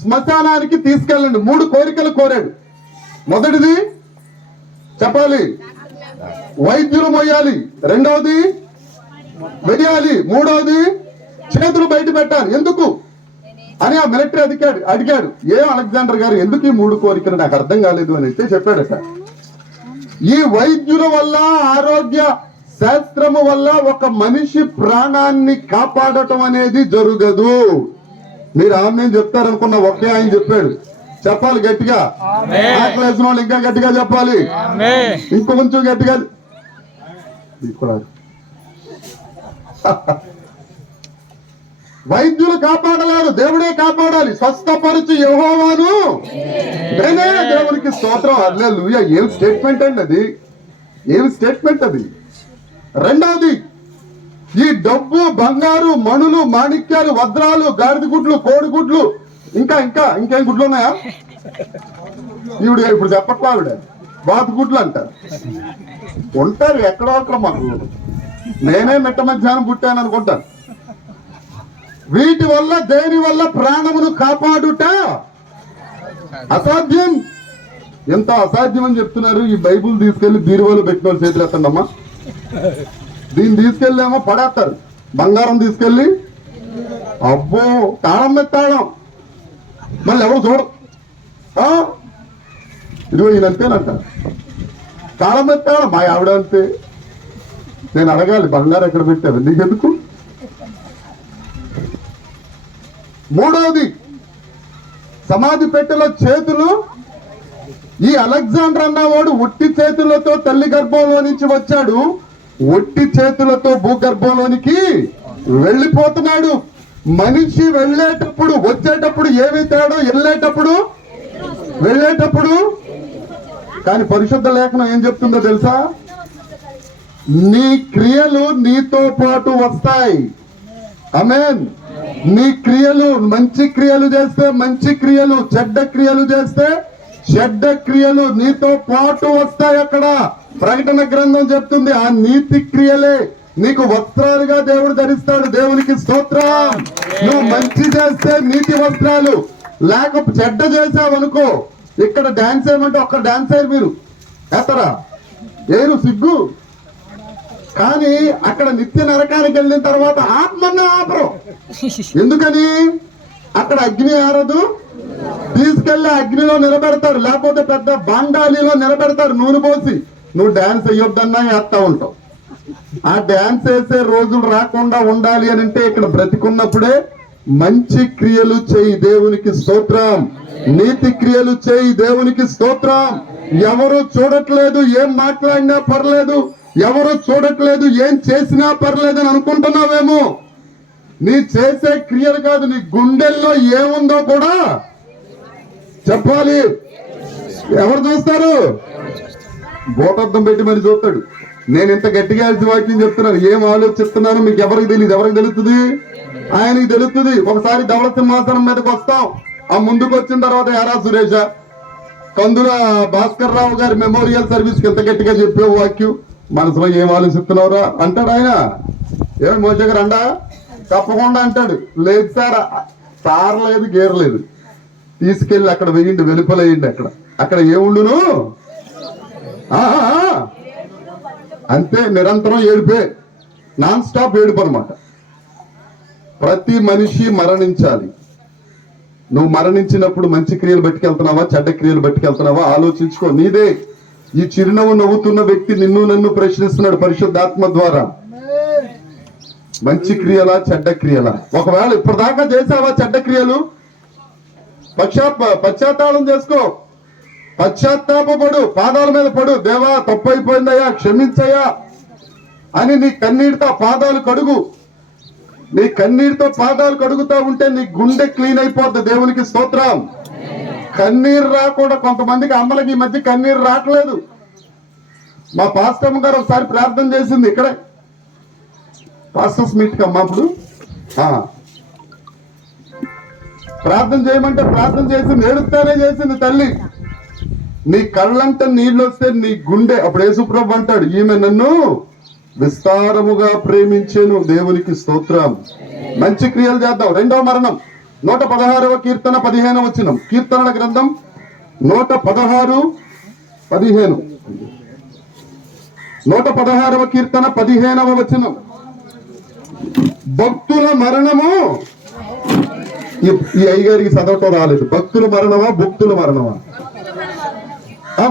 శ్మశానానికి తీసుకెళ్ళండి. 3 కోరికలు కోరాడు. మొదటిది చెప్పాలి, వైద్యులు మొయ్యాలి. రెండవది వెయ్యాలి. మూడవది చేతులు బయట పెట్టాలి. ఎందుకు అని ఆ మిలిటరీ అధికారి అడిగాడు. అలెగ్జాండర్ గారు ఎందుకు ఈ 3 కోరికలు? నాకు అర్థం కాలేదు అని అయితే చెప్పాడట, ఈ వైద్యుల వల్ల, ఆరోగ్య శాస్త్రము వల్ల ఒక మనిషి ప్రాణాన్ని కాపాడటం అనేది జరగదు. మీరు ఆమె చెప్తారనుకున్న ఒకే ఆయన చెప్పాడు. చెప్పాలి గట్టిగా, వేసిన వాళ్ళు ఇంకా గట్టిగా చెప్పాలి, ఇంకొంచెం గట్టిగా. వైద్యులు కాపాడలేదు, దేవుడే కాపాడాలి. స్వస్థపరచు యెహోవాను నేనే. దేవునికి స్తోత్రం, హల్లెలూయా. ఏం స్టేట్మెంట్ అండి అది, ఏం స్టేట్మెంట్ అది. రెండవది, ఈ డబ్బు, బంగారు, మణులు, మాణిక్యాలు, వజ్రాలు, గాడిద గుడ్లు, కోడి గుడ్లు, ఇంకా ఇంకా ఇంకేం గుడ్లు ఉన్నాయా? ఈవిడ ఇప్పుడు చెప్పట్లా, ఆవిడ బాతు గుడ్లు అంటారు. ఉంటారు ఎక్కడో అక్కడ. మాకు నేనే మిట్ట మధ్యాహ్నం పుట్టాను అనుకుంటాను. వీటి వల్ల, దేని వల్ల ప్రాణమును కాపాడుట అసాధ్యం. ఎంత అసాధ్యం అని చెప్తున్నారు. ఈ బైబుల్ తీసుకెళ్లి బీరువాలో పెట్టిన వాళ్ళు చేతులు ఎత్తండమ్మా. దీన్ని తీసుకెళ్ళేమో పడేస్తారు. బంగారం తీసుకెళ్ళి, అబ్బో తాళం మీద తాళం, మళ్ళీ ఎవరు చూడరు. ఇదిగో ఈయన అంతేనంట, తాళం మీద తాళం. మా ఆవిడ అంతే. నేను అడగాలి, బంగారం ఎక్కడ పెట్టారు, నీకెందుకు? మూడవది, సమాధి పెట్టెలో చేతులు. ఈ అలెగ్జాండర్ అన్నవాడు ఒట్టి చేతులతో తల్లి గర్భంలో నుంచి వచ్చాడు, ఒట్టి చేతులతో భూగర్భంలోనికి వెళ్ళిపోతున్నాడు. మనిషి వెళ్ళేటప్పుడు, వచ్చేటప్పుడు ఏమి తేడా, వెళ్ళేటప్పుడు. కానీ పరిశుద్ధ లేఖనం ఏం చెప్తుందో తెలుసా? నీ క్రియలు నీతో పాటు వస్తాయి. ఆమేన్. నీ క్రియలు మంచి క్రియలు చేస్తే మంచి క్రియలు, చెడ్డ క్రియలు చేస్తే చెడ్డ క్రియలు నీతో పాటు వస్తాయి. అక్కడ ప్రకటన గ్రంథం చెప్తుంది, ఆ నీతి క్రియలే నీకు వస్త్రాలుగా దేవుడు ధరిస్తాడు. దేవునికి స్తోత్రం. నువ్వు మంచి చేస్తే నీతి వస్త్రాలు, లేక చెడ్డ చేసావనుకో, ఇక్కడ డాన్స్ ఏమంటే ఒక్క డాన్స్ అయ్యారు మీరు ఎత్తరా ఏరు సిగ్గు. కానీ అక్కడ నిత్య నరకానికి వెళ్ళిన తర్వాత ఆత్మన్న ఆపరు. ఎందుకని? అక్కడ అగ్ని ఆరదు, తీసుకెళ్లి అగ్నిలో నిలబెడతారు, లేకపోతే పెద్ద బాండాలిలో నిలబెడతారు నూనె పోసి. నువ్వు డాన్స్ వేయొద్దన్నా వేస్తా ఉంటావు. ఆ డాన్స్ వేసే రోజులు రాకుండా ఉండాలి అని అంటే ఇక్కడ బ్రతికున్నప్పుడే మంచి క్రియలు చేయి, దేవునికి స్తోత్రం. నీతి క్రియలు చేయి, దేవునికి స్తోత్రం. ఎవరు చూడట్లేదు, ఏం మాట్లాడినా పర్లేదు, ఎవరు చూడట్లేదు, ఏం చేసినా పర్లేదు అని అనుకుంటున్నావేమో. నీ చేసే క్రియలు కాదు, నీ గుండెల్లో ఏముందో కూడా చెప్పాలి. ఎవరు చూస్తారు? భూతద్దం పెట్టి మరి చూస్తాడు. నేను ఇంత గట్టిగా వాక్యం చెప్తున్నాను, ఏం ఆలోచిస్తున్నాను మీకు ఎవరికి తెలియదు. ఎవరికి తెలుస్తుంది? ఆయనకి తెలుస్తుంది. ఒకసారి ధవళ సింహాసనం మీదకి వస్తాం. ఆ ముందుకు వచ్చిన తర్వాత యారా సురేష కందుల భాస్కర్ రావు గారి మెమోరియల్ సర్వీస్ కి ఎంత గట్టిగా చెప్పే వాక్యం, మనసులో ఏం ఆలోచిస్తున్నావురా అంటాడు ఆయన. ఏమి మోసగా రండా తప్పకుండా అంటాడు. లేదు సార్, సార్ లేదు, గేర్ లేదు, తీసుకెళ్లి అక్కడ వేయండి, వెలుపలేయండి. అక్కడ ఏముండును అంతే. నిరంతరం ఏడుపే, నాన్ స్టాప్ ఏడుపు అనమాట. ప్రతి మనిషి మరణించాలి. నువ్వు మరణించినప్పుడు మంచి క్రియలు బట్టుకెళ్తున్నావా, చెడ్డ క్రియలు బట్టుకెళ్తున్నావా ఆలోచించుకో. నీదే. ఈ చిరునవ్వు నవ్వుతున్న వ్యక్తి నిన్ను నన్ను ప్రశ్నిస్తున్నాడు పరిశుద్ధాత్మ ద్వారా. మంచి క్రియలా, చెడ్డ క్రియలా? ఒకవేళ ఇప్పటిదాకా చేసావా చెడ్డ క్రియలు, పశ్చాత్తాపం చేసుకో, పశ్చాత్తాపడు, పాదాల మీద పడు. దేవా తప్పు అయిపోయిందయ్యా, క్షమించయ్యా అని నీ కన్నీటితో పాదాలు కడుగు. నీ కన్నీటితో పాదాలు కడుగుతా ఉంటే నీ గుండె క్లీన్ అయిపోద్ది. దేవునికి స్తోత్రం. కన్నీరు రాకుండా కొంతమందికి, అమ్మలకి ఈ మధ్య కన్నీరు రావట్లేదు. మా పాస్టమ్ గారు ఒకసారి ప్రార్థన చేసింది ఇక్కడే, పాస్టర్స్ మీట్ కమ్మా. అప్పుడు ప్రార్థన చేయమంటే ప్రార్థన చేసింది, ఏడుస్తానే చేసింది తల్లి. నీ కళ్ళంట నీళ్ళు వస్తే నీ గుండె, అప్పుడు యేసుప్రభు అంటాడు, ఈమె నన్ను విస్తారముగా ప్రేమించేను. దేవునికి స్తోత్రం. మంచి క్రియలు చేద్దాం. రెండవ మరణం 116వ కీర్తన 15వ వచనం. కీర్తనల గ్రంథం 116:15. 116వ కీర్తన 15వ వచనం. భక్తుల మరణము, ఈ అయ్యగారికి చదవటం రాలేదు. భక్తుల మరణమా, భక్తుల మరణమా?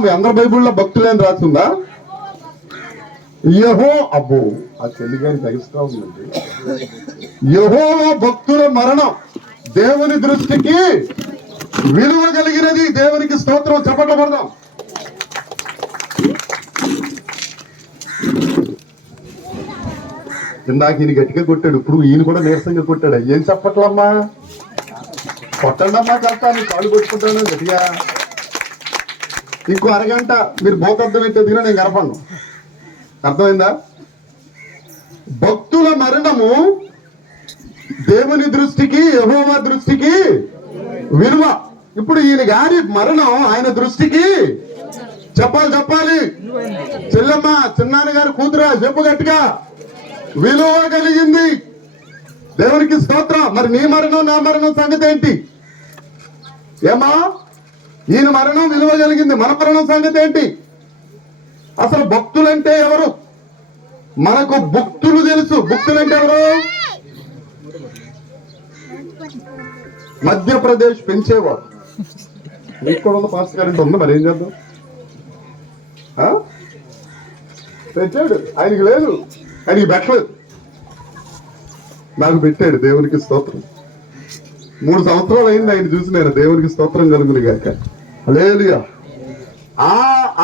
మీ అందరి బైబుల్లో భక్తులేని రాస్తుందా? యెహో, అబ్బో ఆ చెల్లిగాని తగిస్తా ఉందండి. యెహోవా భక్తుల మరణం దేవుని దృష్టికి విలువ కలిగినది. దేవునికి స్తోత్రం. చప్పట్లు పడదాం. ఇందాక ఈయన గట్టిగా కొట్టాడు, ఇప్పుడు ఈయన కూడా నీరసంగా కొట్టాడు. ఏం చెప్పట్లమ్మా, కొట్టండి అమ్మా, చెప్తాను, కాళ్ళు కొట్టుకుంటాను గట్టిగా. ఇంకో అరగంట మీరు భూతద్దం ఎత్తేదిగా నేను కనపడను. అర్థమైందా? భక్తుల మరణము దేవుని దృష్టికి, యెహోవా దృష్టికి విలువ. ఇప్పుడు ఈయన గారి మరణం ఆయన దృష్టికి చెప్పాలి. చెల్లమ్మ, చిన్నాన్న గారి కూతురా, చెప్పు గట్టిగా, విలువ కలిగింది. దేవునికి స్తోత్రం. మరి నీ మరణం, నా మరణం సంగతి ఏంటి? ఏమా, ఈయన మరణం విలువ కలిగింది, మన మరణం సంగతి ఏంటి? అసలు భక్తులంటే ఎవరు? మనకు భక్తులు తెలుసు. భక్తులంటే ఎవరు? మధ్యప్రదేశ్ పెంచేవాడు. మీకు కూడా ఉన్న పాస్ కరెంట్ ఉంది, మరి ఏం చేద్దాం? పెట్టాడు, ఆయనకి లేదు, ఆయనకి పెట్టలేదు, నాకు పెట్టాడు. దేవునికి స్తోత్రం. 3 సంవత్సరాలు అయింది ఆయన చూసి నేను. దేవునికి స్తోత్రం కలుగును గాక. హల్లెలూయా.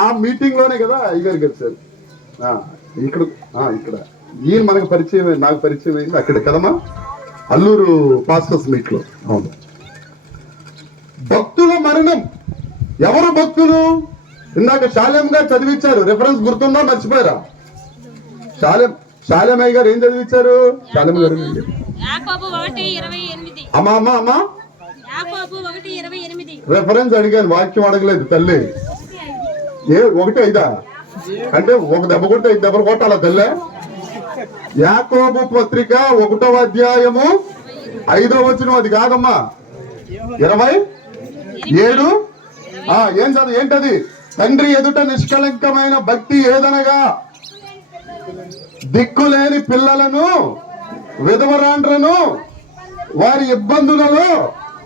ఆ మీటింగ్ లోనే కదా అయ్యగారికి వచ్చారు. ఇక్కడ ఈయన మనకు పరిచయం, నాకు పరిచయం అయింది అక్కడ కదమ్మా, అల్లూరు పాస్టర్స్ మీట్ లో. అవును. భక్తుల మరణం. ఎవరు భక్తులు? ఇందాక శాలెం గారు చదివించారు, రిఫరెన్స్ గుర్తుందా, మర్చిపోయారా? శాలమయ్య గారు ఏం చదివించారు? శాలమయ్య గారు యాకోబు 1:28. అమ్మా అమ్మా అమ్మా యాకోబు 1:28. రెఫరెన్స్ అడిగాను, వాక్యం అడగలేదు తల్లి. 1:5 అంటే ఒక దెబ్బ కొట్టి 5 దెబ్బలు కొట్టాలా తల్లి? యాకోబు పత్రిక 1వ అధ్యాయము 5వ వచనం, అది కాదమ్మా 27. ఏం చదువు ఏంటది? తండ్రి ఎదుట నిష్కలంకమైన భక్తి ఏదనగా దిక్కులేని పిల్లలను, విధవరాండ్రను వారి ఇబ్బందులలో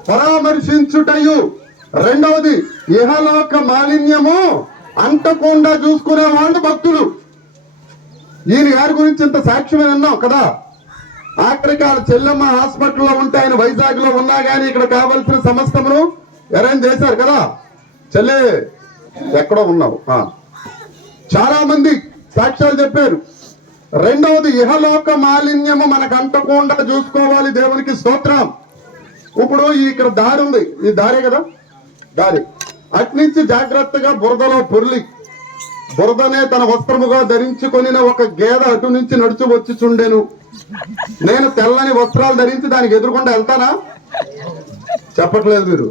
పరామర్శించుటయు. రెండవది ఇహలోక మాలిన్యము అంటకుండా చూసుకునే వాళ్ళు భక్తులు. ఈయన గారి గురించి ఇంత సాక్ష్యమే అన్నాం కదా. ఆఖరికి వాళ్ళ చెల్లెమ్మ హాస్పిటల్లో ఉంటే ఆయన వైజాగ్ లో ఉన్నా గానీ ఇక్కడ కావలసిన సమస్తమును అరేంజ్ చేశారు కదా. చెల్లె ఎక్కడో ఉన్నావు, చాలా మంది సాక్ష్యాలు చెప్పారు. రెండవది ఇహలోక మాలిన్యము మనకు అంటకుండా చూసుకోవాలి. దేవునికి స్తోత్రం. ఇప్పుడు ఇక్కడ దారి ఉంది, ఈ దారే కదా దారి. అట్నుంచి జాగ్రత్తగా బురదలో పొర్లి, బురదనే తన వస్త్రముగా ధరించుకొని ఒక గేదె అటు నుంచి నడుచు వచ్చి చుండెను. నేను తెల్లని వస్త్రాలు ధరించి దానికి ఎదురుకుండా వెళ్తానా? చెప్పట్లేదు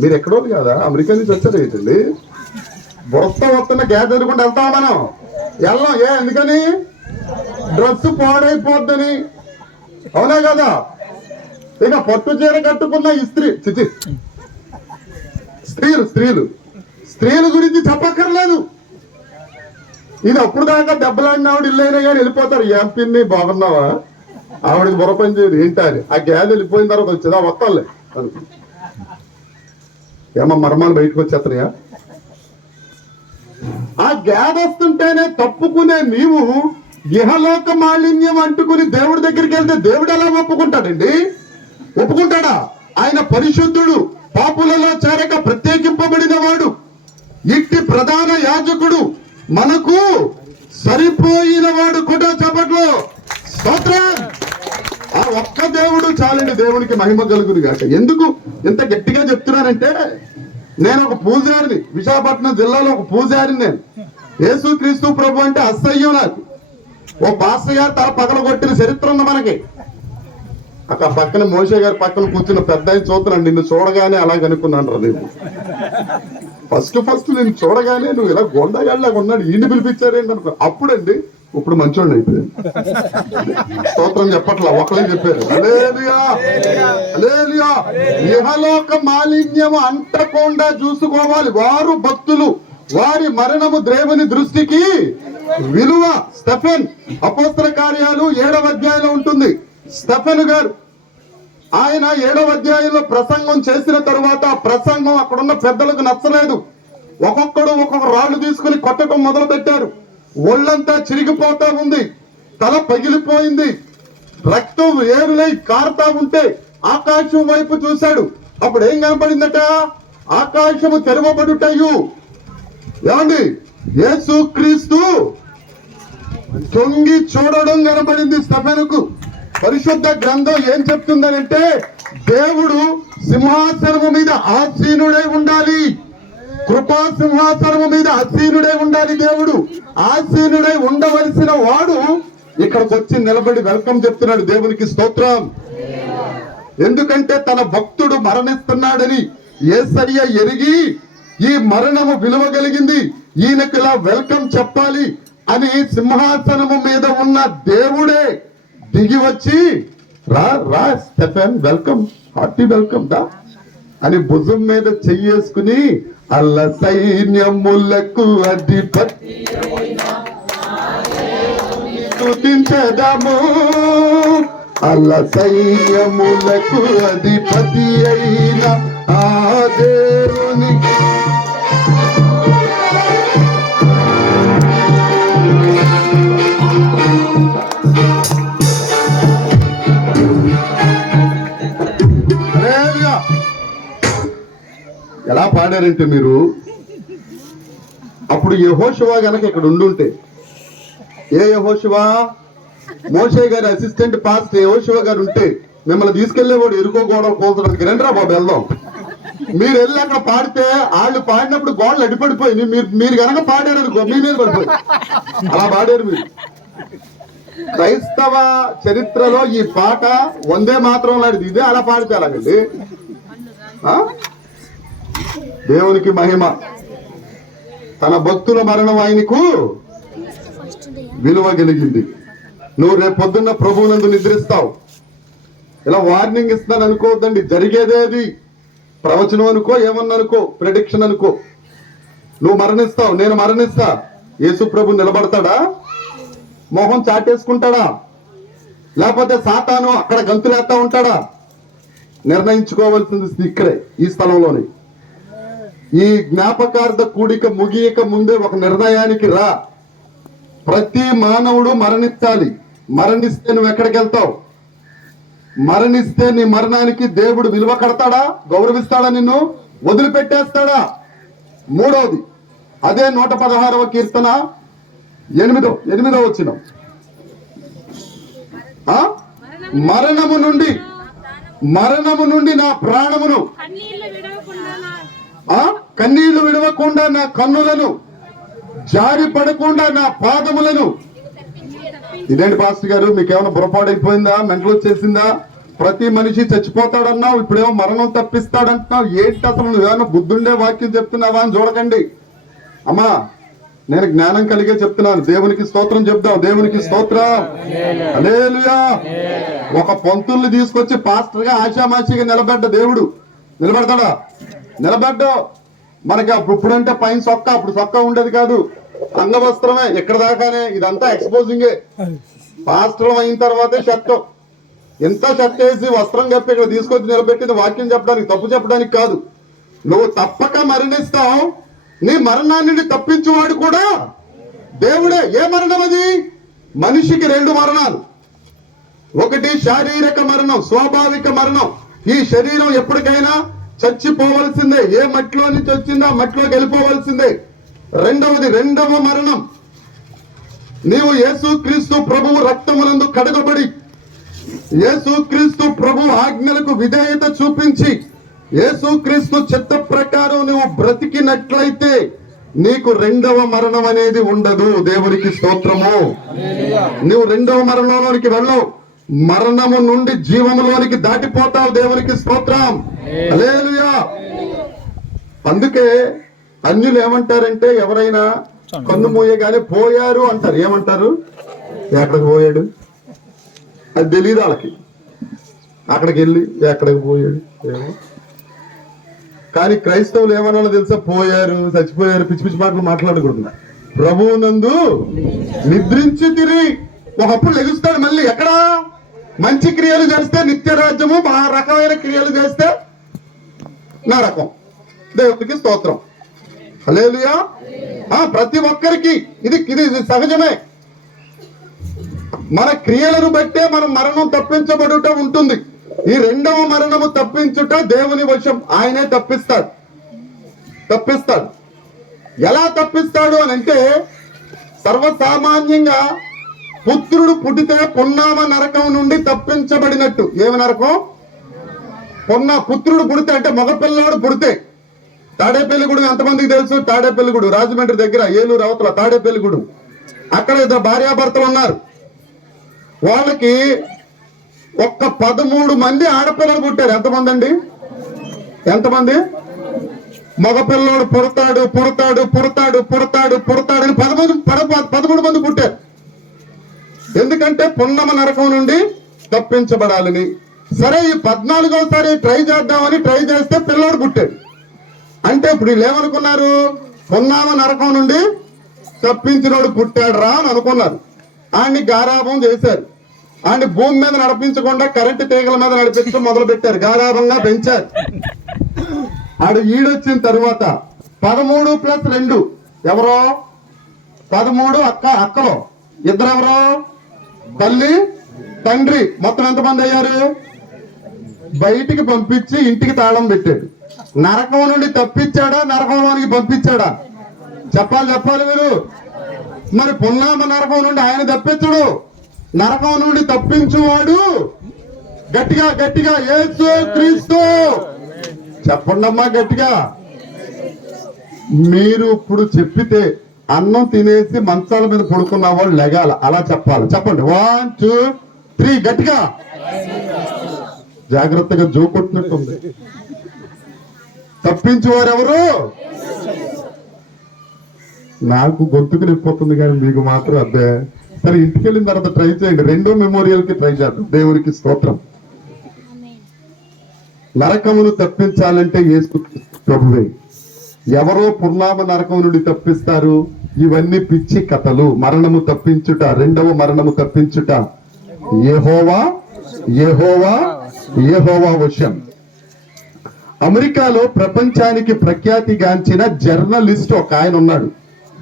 మీరు ఎక్కడో కదా, అమెరికా నుంచి వచ్చారు ఏంటండి. బురద వస్తున్న గేదె ఎదురుకుండా వెళ్తామా మనం? వెళ్ళాం. ఎందుకని? డ్రెస్ పాడైపోద్దని. అవునా కదా? ఇక పట్టు చీర కట్టుకున్న ఈ స్త్రీలు గురించి చెప్పక్కర్లేదు. ఇది అప్పుడు దాకా దెబ్బలాడిన ఆవిడ ఇల్లైనా కానీ వెళ్ళిపోతారు. ఏం పిన్ని బాగున్నావా, ఆవిడకి బుర్ర పని చేయదు ఏంటి అని. ఆ గ్యాస్ వెళ్ళిపోయిన తర్వాత వచ్చేదా వస్తాలే. ఏమో మర్మాలు బయటకు వచ్చేస్తున్నాయా? ఆ గ్యాస్ వస్తుంటేనే తప్పుకునే నీవు ఇహలోక మాలిన్యం అంటుకుని దేవుడి దగ్గరికి వెళ్తే దేవుడు ఎలా ఒప్పుకుంటాడండి? ఒప్పుకుంటాడా? ఆయన పరిశుద్ధుడు, పాపులలో చేరక ప్రత్యేకింపబడిన వాడు, ఇట్టి ప్రధాన యాజకుడు, మనకు సరిపోయిన వాడు కూడా. చెప్పట్లో స్తోత్రం. ఆ ఒక్క దేవుడు చాలండి, దేవునికి మహిమ కలుగును గాక. ఎందుకు ఇంత గట్టిగా చెప్తున్నానంటే, నేను ఒక పూజారిని, విశాఖపట్నం జిల్లాలో ఒక పూజారిని. నేను యేసుక్రీస్తు ప్రభు అంటే అసహ్యం నాకు. ఓ పాస్టర్ గారు తల పగలగొట్టిన చరిత్ర ఉంది మనకి. అక్కడ పక్కన మోషే గారి పక్కన కూర్చున్న పెద్ద ఆయన చూస్తున్నాను. నిన్ను చూడగానే అలాగ అనుకున్నాను రా నేను. ఫస్ట్ నేను చూడగానే నువ్వు ఇలా గొండగాళ్ళగా ఉన్నాడు, ఈయన పిలిపించారేంటి అనుకో. అప్పుడండి, ఇప్పుడు మంచోడిని అయిపోయాను. స్తోత్రం చెప్పట్లా, ఒకళ్ళే చెప్పారు. హల్లెలూయా, హల్లెలూయా. ఇహలోక మాలిన్యము అంటకుండా చూసుకోవాలి వారు భక్తులు. వారి మరణము దేవుని దృష్టికి విలువ. స్టెఫెన్ అపోస్తల కార్యాలు 7వ అధ్యాయంలో ఉంటుంది. స్టెఫెన్ గారు ఆయన 7వ అధ్యాయంలో ప్రసంగం చేసిన తరువాత ఆ ప్రసంగం అక్కడున్న పెద్దలకు నచ్చలేదు. ఒక్కొక్కడు ఒక్కొక్క రాళ్లు తీసుకుని కొట్టడం మొదలు పెట్టారు. ఒళ్ళంతా చిరిగిపోతా ఉంది, తల పగిలిపోయింది, రక్తం ఏరులై కారుతా ఉంటే ఆకాశం వైపు చూశాడు. అప్పుడు ఏం కనపడిందట? ఆకాశము తెరవబడుటయు. ఏమండి? యేసుక్రీస్తు తొంగి చూడడం కనపడింది స్టెఫెనుకు. పరిశుద్ధ గ్రంథం ఏం చెప్తుందనంటే, దేవుడు సింహాసనము మీద ఆసీనుడై ఉండాలి. కృపా సింహాసనము మీద ఆసీనుడై ఉండాలి. దేవుడు ఆసీనుడై ఉండవలసిన వాడు ఇక్కడికి వచ్చి నిలబడి వెల్కమ్ చెప్తున్నాడు. దేవునికి స్తోత్రం. ఎందుకంటే తన భక్తుడు మరణిస్తున్నాడని యేసయ్య ఎరిగి, ఈ మరణము విలువ కలిగింది, ఈయనకు ఇలా వెల్కమ్ చెప్పాలి అని సింహాసనము మీద ఉన్న దేవుడే దిగి వచ్చి, రా స్టెఫెన్, వెల్కమ్, హార్టీ వెల్కమ్ దా అని భుజం మీద చెయ్యేసుకుని, అల్ల సైన్యములకు అధిపతి స్తుతించదము, అల్ల సైన్యములకు అధిపతి అయిన ఆ దేవుని. ఎలా పాడారంటే మీరు, అప్పుడు యెహోషువ గనక ఇక్కడ ఉండుంటే, ఏ యెహోషువ? మోషే గారి అసిస్టెంట్ పాస్టర్ యెహోషువ గారు ఉంటే మిమ్మల్ని తీసుకెళ్లేవాడు ఎరుకో గోడలు కోల్చడానికి. రండిరా బాబు వెళ్దాం. మీరు వెళ్ళి అక్కడ పాడితే వాళ్ళు పాడినప్పుడు గోడలు అడిపడిపోయి మీరు గనక పాడారు అనుకో, మీ మీద పడిపోయి అలా పాడారు మీరు. క్రైస్తవ చరిత్రలో ఈ పాట వందే మాత్రం లాంటిది. ఇదే అలా పాడితే అలాగండి. ఆ? దేవునికి మహిమ. తన భక్తుల మరణం ఆయనకు విలువ కలిగింది. నువ్వు రేపు పొద్దున్న ప్రభువునందు నిద్రిస్తావు. ఇలా వార్నింగ్ ఇస్తున్నాను అనుకోవద్దండి. జరిగేదే అది. ప్రవచనం అనుకో, ఏమన్నా అనుకో, ప్రెడిక్షన్ అనుకో. నువ్వు మరణిస్తావు, నేను మరణిస్తా. యేసు ప్రభు నిలబడతాడా? మొహం చాటేసుకుంటాడా? లేకపోతే సాతాను అక్కడ గంతులేస్తా ఉంటాడా? నిర్ణయించుకోవాల్సింది ఇక్కడే, ఈ స్థలంలోనే. ఈ జ్ఞాపకార్థ కూడిక ముగియక ముందే ఒక నిర్ణయానికి రా. ప్రతి మానవుడు మరణించాలి. మరణిస్తే నువ్వు ఎక్కడికి వెళ్తావు? మరణిస్తే నీ మరణానికి దేవుడు విలువ కడతాడా? గౌరవిస్తాడా? నిన్ను వదిలిపెట్టేస్తాడా? మూడవది అదే 116వ కీర్తన 8వ వచనం. మరణము నుండి నా ప్రాణమును, కన్నీళ్లు విడవకుండా నా కన్నులను, జారి పడకుండా నా పాదములను. ఇదేంటి పాస్టర్ గారు, మీకేమైనా బుర్రపాడైపోయిందా? మెంటలు వచ్చేసిందా? ప్రతి మనిషి చచ్చిపోతాడన్నావు, ఇప్పుడేమో మరణం తప్పిస్తాడంటున్నావు. ఏంటి అసలు? నువ్వేమన్నా బుద్ధుండే వాక్యం చెప్తున్నావా అని చూడకండి. అమ్మా, నేను జ్ఞానం కలిగే చెప్తున్నాను. దేవునికి స్తోత్రం చెప్దాం. దేవునికి స్తోత్రం. హల్లెలూయా. ఒక పంతుల్ని తీసుకొచ్చి పాస్టర్ గా ఆశామాషిగా నిలబడ్డ దేవుడు నిలబడతాడా? నిలబడ్డా. మనకి ఇప్పుడంటే పైన సొక్క, అప్పుడు సొక్క ఉండేది కాదు. అంగవస్త్రమే ఇక్కడ దాకానే. ఇదంతా ఎక్స్పోజింగే. పాస్టర్ అయిన తర్వాతే షర్ట్. ఎంత షర్ట్ వేసి వస్త్రం కప్పి ఇక్కడ తీసుకొచ్చి నిలబెట్టింది వాక్యం చెప్పడానికి, తప్పు చెప్పడానికి కాదు. నువ్వు తప్పక మరణిస్తావు. నీ మరణాన్ని తప్పించేవాడు కూడా దేవుడే. ఏ మరణం అది? మనిషికి 2 మరణాలు. ఒకటి శారీరక మరణం, స్వాభావిక మరణం. ఈ శరీరం ఎప్పటికైనా చచ్చిపోవలసిందే. ఏ మట్టిలో నుంచి వచ్చిందో ఆ మట్టిలోకి వెళ్ళిపోవలసిందే. రెండవది, 2వ మరణం. నీవు యేసుక్రీస్తు ప్రభువు రక్తమునందు కడగబడి, యేసుక్రీస్తు ప్రభు ఆజ్ఞలకు విధేయత చూపించి, యేసుక్రీస్తు చిత్త ప్రకారం నువ్వు బ్రతికినట్లయితే నీకు 2వ మరణం అనేది ఉండదు. దేవునికి స్తోత్రము. నువ్వు 2వ మరణంలోనికి వెళ్ళవు. మరణము నుండి జీవములోనికి దాటిపోతావు. దేవునికి స్తోత్రం. హల్లెలూయా. అందుకే అన్యులు ఏమంటారంటే, ఎవరైనా కన్ను మూయగానే పోయారు అంటారు. ఏమంటారు? ఎక్కడికి పోయాడు? అది తెలియదు వాళ్ళకి. అక్కడికి వెళ్ళి ఎక్కడికి పోయాడు ఏమో. కానీ క్రైస్తవులు ఏమన్నా తెలుసా? పోయారు, చచ్చిపోయారు, పిచ్చి పిచ్చి మాటలు మాట్లాడకూడదు. ప్రభువునందు నిద్రించి తిరిగి ఒకప్పుడు లెగుస్తాడు మళ్ళీ. ఎక్కడా? మంచి క్రియలు చేస్తే నిత్య రాజ్యము, ఆ రకమైన క్రియలు చేస్తే నరకం. దేవుడికి స్తోత్రం. హల్లెలూయా. ప్రతి ఒక్కరికి ఇది సహజమే. మన క్రియలను బట్టే మనం మరణం తప్పించబడుట ఉంటుంది. ఈ 2వ మరణము తప్పించుట దేవుని వశం. ఆయనే తప్పిస్తాడు. ఎలా తప్పిస్తాడు అని అంటే, సర్వసామాన్యంగా పుత్రుడు పుట్టితే పున్నామ నరకం నుండి తప్పించబడినట్టు. ఏమి నరకం? పుత్రుడు పుడితే అంటే మగపిల్లాడు పుడితే. తాడేపల్లిగూడెం ఎంతమందికి తెలుసు? తాడేపల్లిగూడెం రాజమండ్రి దగ్గర, ఏలూరు అవతల తాడేపల్లిగూడెం. అక్కడ 2 భార్యాభర్తలు ఉన్నారు. వాళ్ళకి 13 మంది ఆడపిల్లలు పుట్టారు. ఎంతమంది అండి? ఎంతమంది? మగపిల్లోడు పుడతాడు అని 13 మంది పుట్టారు. ఎందుకంటే పున్నమ నరకం నుండి తప్పించబడాలని. సరే, ఈ 14వసారి ట్రై చేద్దామని ట్రై చేస్తే పిల్లోడు పుట్టాడు. అంటే ఇప్పుడు వీళ్ళు ఏమనుకున్నారు? పున్నామ నరకం నుండి తప్పించినోడు పుట్టాడు రా అని అనుకున్నారు. ఆయన్ని గారాభం చేశారు. ఆయన భూమి మీద నడిపించకుండా కరెంటు తీగల మీద నడిపించడం మొదలు పెట్టారు. గారాభంగా పెంచారు. ఆడు ఈడొచ్చిన తర్వాత 13 + 2 ఎవరో? 13 అక్కలో 2 ఎవరో? తల్లి తండ్రి. మొత్తం ఎంతమంది అయ్యారు? బయటికి పంపించి ఇంటికి తాళం పెట్టాడు. నరకం నుండి తప్పించాడా? నరకంలోనికి పంపించాడా? చెప్పాలి మీరు. మరి పున్నామ నరకం నుండి ఆయన తప్పించడు. నరకం నుండి తప్పించువాడు గట్టిగా యేసుక్రీస్తు. చెప్పండమ్మా గట్టిగా. మీరు ఇప్పుడు చెప్పితే అన్నం తినేసి మంచాల మీద పడుకున్న వాళ్ళు లెగాల, అలా చెప్పాలి. చెప్పండి 1 2 3 గట్టిగా. జాగ్రత్తగా జోకొట్టినట్టుంది. తప్పించేవారు ఎవరు? నాకు గొంతుకు నిప్పోతుంది కానీ మీకు మాత్రం అబ్బే. సరే, ఇంటికి వెళ్ళిన తర్వాత ట్రై చేయండి. 2వ మెమోరియల్ కి ట్రై చేద్దాం. దేవునికి స్తోత్రం. నరకమును తప్పించాలంటే యేసు ప్రభువే. ఎవరో పుర్లామ నరకం నుండి తప్పిస్తారు? ఇవన్నీ పిచ్చి కథలు. మరణము తప్పించుట, 2వ మరణము తప్పించుట యెహోవా యెహోవా యెహోవా వశం. అమెరికాలో ప్రపంచానికి ప్రఖ్యాతిగాంచిన జర్నలిస్ట్ ఒక ఆయన ఉన్నాడు.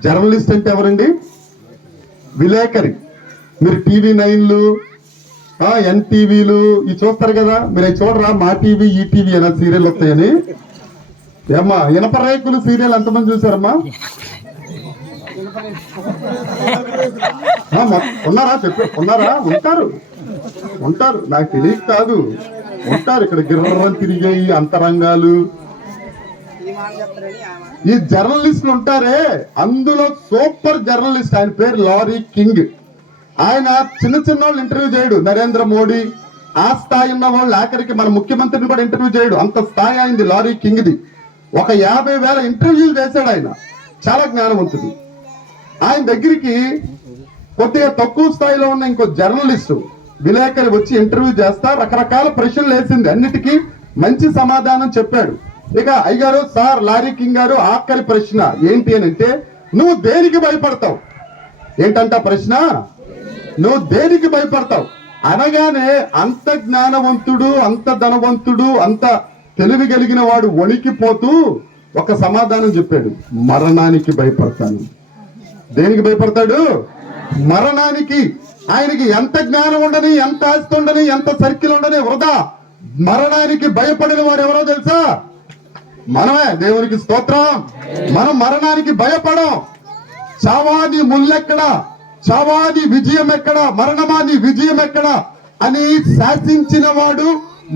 జర్నలిస్ట్ అంటే ఎవరండి? విలేకరి. మీరు టీవీ 9లు, ఎన్టీవీలు ఇవి చూస్తారు కదా, మీరు అవి చూడరా? మా టీవీ, ఈ టీవీ అనే సీరియల్ వస్తాయని. ఏమ్మా, ఇనప రేకులు సీరియల్ ఎంతమంది చూసారమ్మా? ఉన్నారా? చెప్పు, ఉన్నారా? ఉంటారు. నాకు తెలియక కాదు, ఉంటారు. ఇక్కడ గిర్రం తిరిగే ఈ అంతరంగాలు, ఈ జర్నలిస్టులు ఉంటారే, అందులో సూపర్ జర్నలిస్ట్. ఆయన పేరు లారీ కింగ్. ఆయన చిన్న వాళ్ళు ఇంటర్వ్యూ చేయడు. నరేంద్ర మోడీ ఆ స్థాయి ఉన్న వాళ్ళు, ఆఖరికి మన ముఖ్యమంత్రిని కూడా ఇంటర్వ్యూ చేయడు. అంత స్థాయి అయింది లారీ కింగ్ది. ఒక 50,000 ఇంటర్వ్యూలు చేశాడు ఆయన. చాలా జ్ఞానవంతుడు. ఆయన దగ్గరికి కొద్దిగా తక్కువ స్థాయిలో ఉన్న ఇంకో జర్నలిస్టు విలేకరి వచ్చి ఇంటర్వ్యూ చేస్తా రకరకాల ప్రశ్నలు వేసింది. అన్నిటికీ మంచి సమాధానం చెప్పాడు. ఇక అయ్యారు సార్ లారీ కింగ్ గారు, ఆఖరి ప్రశ్న ఏంటి అని అంటే, నువ్వు దేనికి భయపడతావు? ఏంటంట ప్రశ్న? నువ్వు దేనికి భయపడతావు అనగానే అంత జ్ఞానవంతుడు, అంత ధనవంతుడు, అంత తెలివి కలిగిన వాడు వణికిపోతూ ఒక సమాధానం చెప్పాడు. మరణానికి భయపడతాను. దేనికి భయపడతాడు? మరణానికి. ఆయనకి ఎంత జ్ఞానం ఉండని, ఎంత ఆస్తి ఉండని, ఎంత సర్కిల్ ఉండని వృధా. మరణానికి భయపడిన వాడు ఎవరో తెలుసా? మనమే. దేవునికి స్తోత్రం. మనం మరణానికి భయపడం. చావాది ముల్లెక్కడా, చావాది విజయం ఎక్కడ, మరణమాది విజయం ఎక్కడ అని శాసించిన వాడు,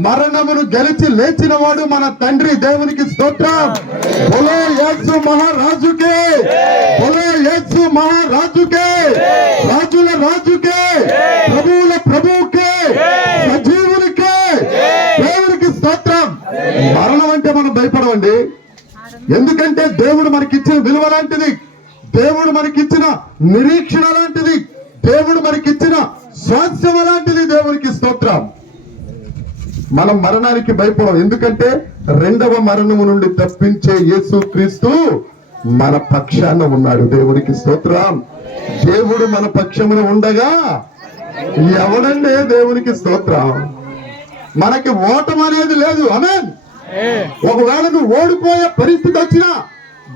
మరణమును గెలిచి లేచిన వాడు మన తండ్రి. దేవునికి స్తోత్రం. బోలో యేసు మహారాజుకే, బోలో యేసు మహారాజుకే, రాజుల రాజుకే, ప్రభువుల ప్రభువుకే, సజీవునికే. దేవునికి స్తోత్రం. మరణం అంటే మనం భయపడమండి. ఎందుకంటే దేవుడు మనకిచ్చిన విలువ లాంటిది, దేవుడు మనకిచ్చిన నిరీక్షణ లాంటిది, దేవుడు మనకిచ్చిన స్వాస్థ్యం లాంటిది. దేవునికి స్తోత్రం. మనం మరణానికి భయపడం. ఎందుకంటే 2వ మరణము నుండి తప్పించే యేసు క్రీస్తు మన పక్షాన ఉన్నాడు. దేవునికి స్తోత్రం. దేవుడు మన పక్షమున ఉండగా ఎవడండి? దేవునికి స్తోత్రం. మనకి ఓటం అనేది లేదు. ఆమేన్. ఒకవేళ నువ్వు ఓడిపోయే పరిస్థితి వచ్చినా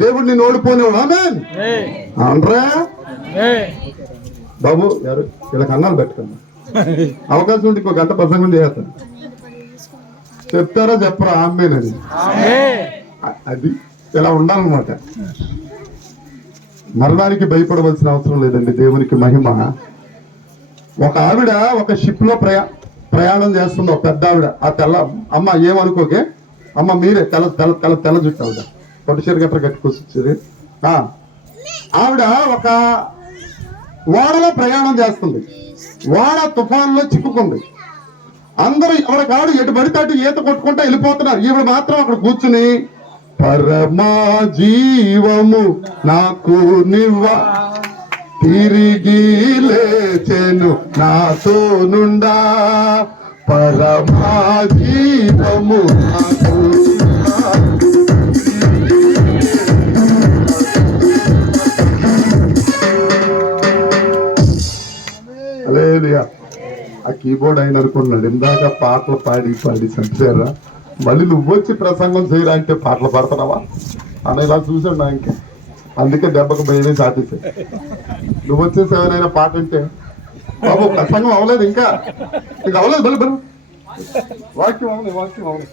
దేవుడు నిన్ను ఓడిపోనేవాడు. ఆమేన్. అనరా బాబు గారు? వీళ్ళకి అన్నాలు పెట్టుకున్నా అవకాశం ఉంటే ఇంకో గంట ప్రసంగం చేస్తాను. చెప్తారా చెప్పరా? ఆమేన్ అని. అది ఇలా ఉండాలన్నమాట. మరణానికి భయపడవలసిన అవసరం లేదండి. దేవునికి మహిమ. ఒక ఆవిడ ఒక షిప్ లో ప్రయాణం చేస్తుంది. ఒక పెద్ద ఆవిడ. ఆ తెల్ల అమ్మ ఏమనుకోకే అమ్మ, మీరే తెల్ల తెల్ల తెల్ల తెల్ల జుట్టు ఆవిడ, పొట్టు చీర గట్ర కట్టుకొచ్చేది. ఆవిడ ఒక ఓడలో ప్రయాణం చేస్తుంది. ఓడ తుఫాన్లో చిక్కుకుంది. అందరూ ఎవరికాడు ఎటు పడితే అటు ఈత కొట్టుకుంటా వెళ్ళిపోతున్నారు. ఈవిడ మాత్రం అక్కడ కూర్చుని, పరమా జీవము నాకు నివ్వ, తిరిగి లేచెను నాతో నుండా, పరమా జీవము నాకు. హల్లెలూయా. ఆ కీబోర్డ్ అయిన అనుకున్నాడు. ఇందాక పాటలు పాడి చంపారా, మళ్ళీ నువ్వు వచ్చి ప్రసంగం చేయరా అంటే పాటలు పాడుతున్నావా అని ఇలా చూసాడు నా. ఇంకా అందుకే దెబ్బకు భయమే సాధిస్తాయి. నువ్వు వచ్చేసి ఎవరైనా పాట అంటే, బాబు ప్రసంగం అవ్వలేదు, ఇంకా అవ్వలేదు, బలు వాక్యం అవ్వలేదు.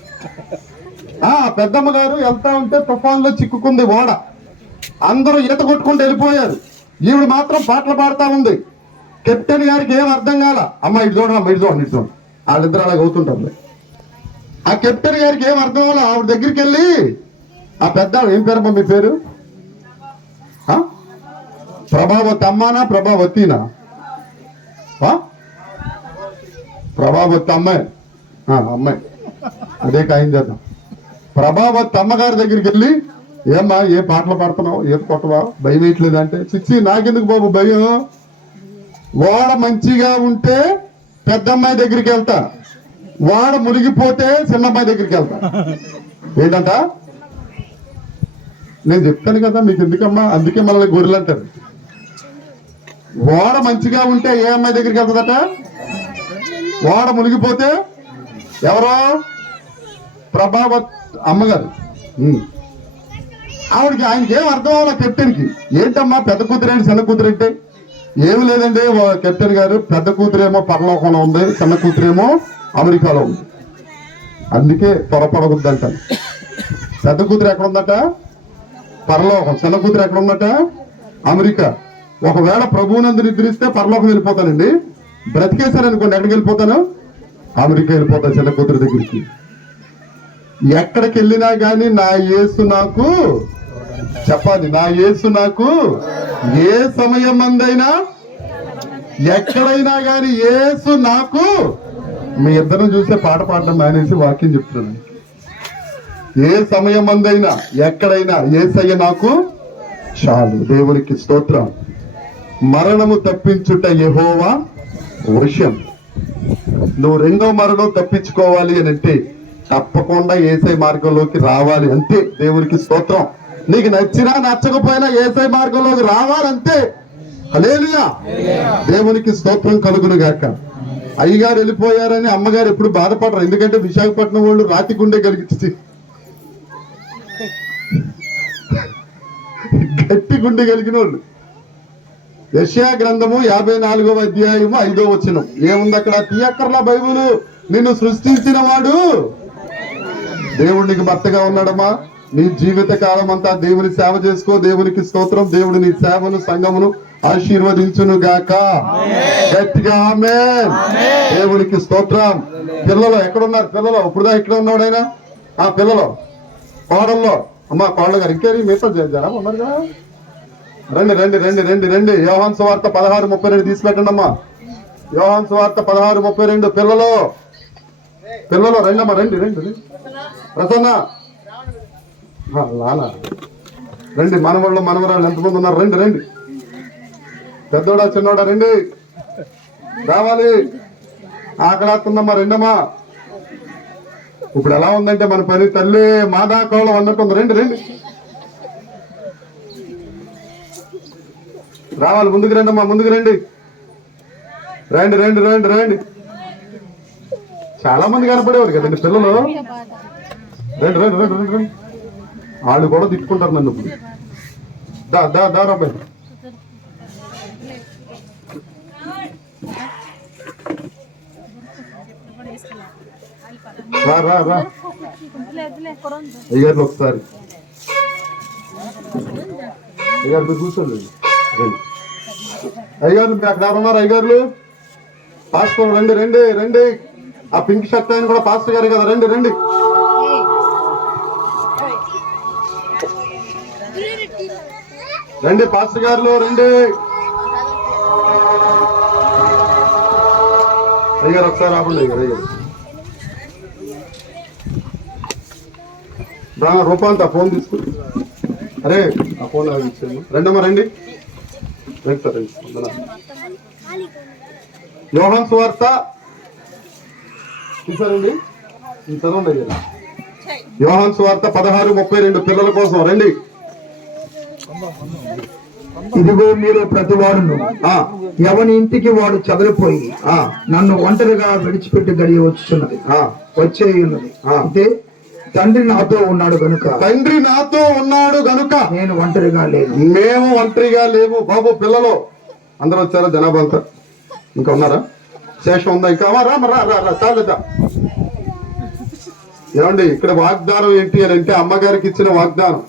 పెద్దమ్మ గారు వెళ్తా ఉంటే తుఫాన్లో చిక్కుకుంది ఓడ. అందరూ ఈత కొట్టుకుంటూ వెళ్ళిపోయారు. ఈవిడ మాత్రం పాటలు పాడుతా ఉంది. కెప్టెన్ గారికి ఏం అర్థం కాల. అమ్మ ఇటు చూడమ్మా, ఇటు చూడండి, ఇటు చూడండి. వాళ్ళిద్దరు అలాగ అవుతుంటారు. ఆ కెప్టెన్ గారికి ఏం అర్థం కాల. ఆవిడ దగ్గరికి వెళ్ళి, ఆ పెద్ద ఏం పేరమ్మా మీ పేరు? ప్రభావతి అమ్మానా ప్రభావతినా? ప్రభావతి అమ్మాయి, అమ్మాయి అదే ఖాయం చేద్దాం. ప్రభావతి అమ్మగారి దగ్గరికి వెళ్ళి, ఏమ్మా ఏ పాటలు పాడుతున్నావు, ఏ కొట్టవా, భయం వేయట్లేదు అంటే, చిచ్చి నాకెందుకు బాబు భయం, వాడ మంచిగా ఉంటే పెద్దమ్మాయి దగ్గరికి వెళ్తా, వాడ మునిగిపోతే చిన్నమ్మాయి దగ్గరికి వెళ్తా. ఏంటంట? నేను చెప్తాను కదా మీకు ఎందుకమ్మా, అందుకే మనల్ని గొర్రెలు అంటారు. వాడ మంచిగా ఉంటే ఏ అమ్మాయి దగ్గరికి వెళ్తుందట? వాడ మునిగిపోతే ఎవరో ప్రభావత్ అమ్మగారు. ఆవిడకి ఆయనకి ఏం అర్థం అవ్వాలి కెప్టెన్కి. ఏంటమ్మా పెద్ద కూతురేంటి చిన్న కూతురేంటి? ఏమి లేదండి కెప్టెన్ గారు, పెద్ద కూతురేమో పరలోకంలో ఉంది, చిన్న కూతురేమో అమెరికాలో ఉంది, అందుకే త్వరపడకూడదు అంటాను. పెద్ద కూతురు ఎక్కడ ఉందట? పరలోకం. చిన్న కూతురు ఎక్కడ ఉందట? అమెరికా. ఒకవేళ ప్రభువునందు నిద్రిస్తే పరలోకం వెళ్ళిపోతానండి, బ్రతికేశారనుకోండి ఎక్కడికి వెళ్ళిపోతాను? అమెరికా వెళ్ళిపోతాను చిన్న కూతురు దగ్గరికి. ఎక్కడికి వెళ్ళినా గాని నా యేసు నాకు చెప్పాలి, నా యేసు నాకు ఏ సమయం అందైనా ఎక్కడైనా గాని యేసు నాకు. మీ ఇద్దరం చూసే పాట పాడడం మానేసి వాక్యం చెప్తున్నాను. ఏ సమయం అందైనా ఎక్కడైనా యేసయ్య నాకు చాలు. దేవునికి స్తోత్రం. మరణము తప్పించుట యెహోవా వశం. నువ్వు రెండో మరణం తప్పించుకోవాలి అని అంటే తప్పకుండా యేసయ్య మార్గంలోకి రావాలి అంతే. దేవునికి స్తోత్రం. నీకు నచ్చినా నచ్చకపోయినా యేసయ్య మార్గంలోకి రావాలంతే. హల్లెలూయా. దేవునికి స్తోత్రం కలుగును గాక. అయ్యగారు వెళ్ళిపోయారని అమ్మగారు ఎప్పుడు బాధపడరు, ఎందుకంటే విశాఖపట్నం వాళ్ళు రాతి గుండె కలిగించి గట్టి గుండె కలిగిన వాళ్ళు. యెషయా గ్రంథము 54వ అధ్యాయము 5వ వచనం ఏముంది అక్కడ? తీయక్కర్లా బైబులు. నిన్ను సృష్టించిన వాడు దేవుడు నీకు భర్తగా ఉన్నాడమ్మా. నీ జీవిత కాలం అంతా దేవుని సేవ చేసుకో. దేవునికి స్తోత్రం. దేవుడు నీ సేవను సంఘమును ఆశీర్వదించును గాక. గట్టిగా ఆమేన్. దేవునికి స్తోత్రం. పిల్లలు ఎక్కడున్నారు? పిల్లలు ఇప్పుడుదా ఇక్కడ ఉన్నాడు ఆయన. ఆ పిల్లలు కోడల్లో, అమ్మా కోడలు గారు ఇంకేది మీతో జనం ఉన్నారు కదా, రండి రండి రండి రండి రండి. యోహాను సువార్త 16:32 తీసిపెట్టండి అమ్మా. యోహాను సువార్త 16:32. పిల్లలు పిల్లలు రండి అమ్మా, రండి రండి. ప్రసన్న లానా రండి. మనవాళ్ళు మనవరాళ్ళు ఎంతమంది ఉన్నారు? రండి రండి. పెద్దోడా చిన్నోడా రండి, రావాలి. ఆకలేస్తుందమ్మా, రెండమ్మా. ఇప్పుడు ఎలా ఉందంటే మన పని తల్లి మాదాకోళం అన్నట్టుంది. రండి రండి, రావాలి. ముందుకు రండి అమ్మా, ముందుకు రండి. రండి రండి రండి రండి. చాలా మంది కనపడేవారు కదండి పిల్లలు. రండి రండి రండి రండి రండి. వాళ్ళు కూడా తిట్టుకుంటారు నన్ను ఇప్పుడు. దా దా దా రాబాయ్. రా రా రా అయ్యారు ఒకసారి. అయ్యారు మీరు కూర్చోండి. అయ్యారు మీరు అక్కడ ఉన్నారు అయ్యారులు. పాస్టర్ రండి రండి రండి. ఆ పింక్ షర్ట్ ఆయన కూడా పాస్టర్ గారు కదా, రండి రండి. రండి పాస్టర్ గారు రండి. అయ్యారు ఒకసారి ఆపండి. అయ్యారు అయ్యారు రూపాంత ఫోన్ తీసుకు. అరే ఆ ఫోన్ ఇచ్చాను. రెండమ్మా రండి రండి సార్ రండి. యోహాను సువార్త చూసారండి, చదవండి అయ్యారు. యోహాను సువార్త 16:32 పిల్లల కోసం రండి. ఇదిగో మీరు ప్రతి వాడును ఎవని ఇంటికి వాడు చదిరిపోయి నన్ను ఒంటరిగా విడిచిపెట్టి గడియ వచ్చున్నది వచ్చే ఉన్నది. అంటే తండ్రి నాతో ఉన్నాడు గనుక, తండ్రి నాతో ఉన్నాడు గనుక నేను ఒంటరిగా లేను. మేము ఒంటరిగా లేము. బాబు పిల్లలు అందరూ వచ్చారా? జనాభా అంతా ఇంకా ఉన్నారా? శేషం ఉందా ఇంకా? చాలేదా? ఏమండి ఇక్కడ వాగ్దానం ఏంటి అని అంటే అమ్మగారికి ఇచ్చిన వాగ్దానం.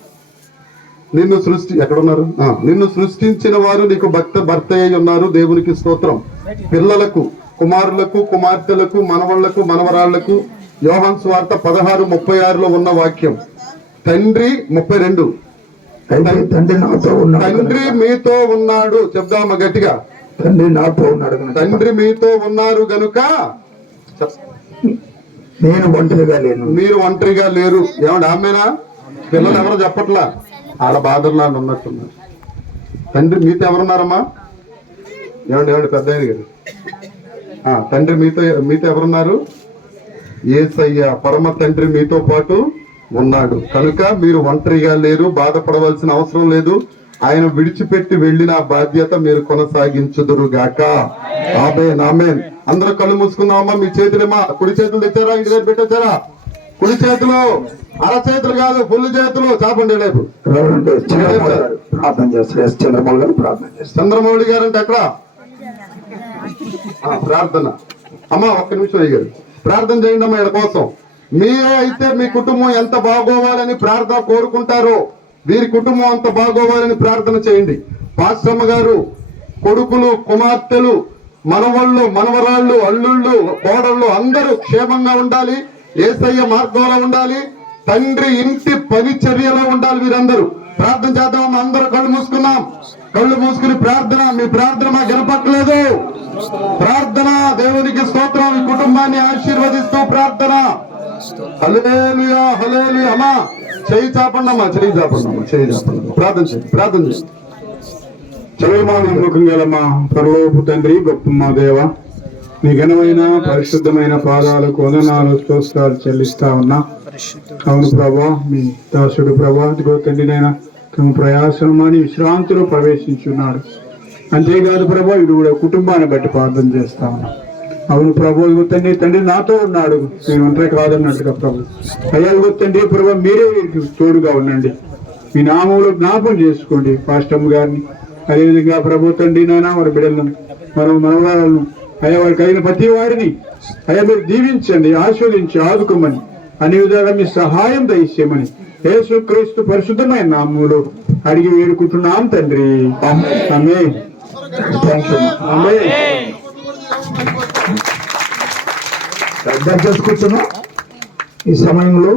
నిన్ను ఎక్కడున్నారు? నిన్ను సృష్టించిన వారు నీకు భర్త అయి ఉన్నారు. దేవునికి స్తోత్రం. పిల్లలకు, కుమారులకు, కుమార్తెలకు, మనవళ్లకు, మనవరాళ్లకు యోహాను సువార్త 16:36 ఉన్న వాక్యం. తండ్రి 32 అయితే తండ్రి నాతో ఉన్నాడు తండ్రి మీతో ఉన్నాడు. చెప్దామా గట్టిగా, తండ్రి నాతో ఉన్నాడు కనుక తండ్రి మీతో ఉన్నారు గనుక నేను ఒంటరిగా లేను. మీరు ఒంటరిగా లేరు. ఏమండి ఆమెనా? పిల్లలు ఎవరో చెప్పట్లా, ఆడ బాధలు నాకు ఉన్నట్టున్నారు. తండ్రి మీతో ఎవరున్నారమ్మా? ఏమండి పెద్ద ఆయన గారు, తండ్రి మీతో ఎవరున్నారు? యేసయ్య పరమ తండ్రి మీతో పాటు ఉన్నాడు కనుక మీరు ఒంటరిగా లేరు, బాధపడవలసిన అవసరం లేదు. ఆయన విడిచిపెట్టి వెళ్ళిన బాధ్యత మీరు కొనసాగించుదురు గాక. ఆమేన్ ఆమేన్. అందరూ కళ్ళు మూసుకుందామమ్మా. మీ చేతులేమా? కుడి చేతులు తెచ్చారా? ఇంటి దగ్గర పెట్టొచ్చారా? కుడి చేతులు, అర చేతులు కాదు, ఫుల్ చేతులు చాపండి. లేదు ప్రార్థన చేస్తారు. చంద్రమౌళి గారు ప్రార్థన చేస్తారు. చంద్రమౌళి గారు అంటే అక్కడ ప్రార్థన. అమ్మా ఒక్క నిమిషం అయ్యారు, ప్రార్థన చేయండి అమ్మా. వీళ్ళ కోసం మీరే అయితే మీ కుటుంబం ఎంత బాగోవాలని ప్రార్థన కోరుకుంటారో వీరి కుటుంబం అంత బాగోవాలని ప్రార్థన చేయండి. పాస్టమ్మ గారు కొడుకులు, కుమార్తెలు, మనవళ్ళు, మనవరాళ్ళు, అల్లుళ్ళు, కోడళ్ళు అందరూ క్షేమంగా ఉండాలి. యేసయ్య మార్గంలో ఉండాలి. తండ్రి ఇంటి పరిచర్యలో ఉండాలి. వీరందరూ ప్రార్థన చేద్దాం. అందరూ కళ్ళు మూసుకున్నాం. కళ్ళు మూసుకుని ప్రార్థన. మీ ప్రార్థన మాకు వినపట్లేదు. ప్రార్థన. దేవునికి స్తోత్రం. ఈ కుటుంబాన్ని ఆశీర్వదిస్తూ ప్రార్థన. హల్లెలూయా హల్లెలూయా. అమ్మా చేయి చాపండి అమ్మా, చేయి చాపండి అమ్మా, చేయి చాపండి. ప్రార్థన చేయండి, ప్రార్థన చేయండి. నమ్మకం గల మా పరలోపు తండ్రి, గొప్ప మా దేవ, నీ ఘనమైన పరిశుద్ధమైన పాదాలకు వందనాలు స్తోత్రాలు చెల్లిస్తా ఉన్నా. అవును ప్రభా, మీ దాసుడు ప్రభా ఇదిగో తండ్రినైనా తమ ప్రయాసమాని విశ్రాంతిలో ప్రవేశించున్నాడు. అంతేకాదు ప్రభా, ఇది కూడా కుటుంబాన్ని బట్టి ప్రార్థన చేస్తా ఉన్నా. అవును ప్రభు, ఇదిగో తండ్రి నాతో ఉన్నాడు, నేను ఒంటరి కాదన్నట్టుగా ప్రభు. అయ్యా ఇదిగో తండ్రి ప్రభా, మీరే వీరికి తోడుగా ఉండండి. మీ నామంలో జ్ఞాపం చేసుకోండి పాస్టమ్ గారిని, అదేవిధంగా ప్రభు తండ్రి నాయన వారి బిడ్డలను, మనవరాలను, అయ్యా వారికి అయిన ప్రతి వారిని అయ్యా మీరు దీవించండి, ఆస్వాదించి ఆదుకోమని, అన్ని విధాలుగా మీ సహాయం దయచేయమని యేసుక్రీస్తు పరిశుద్ధమైన నామములో అడిగి వేడుకుంటున్నాం తండ్రి. ఆమేన్. కూర్చున్నా. ఈ సమయంలో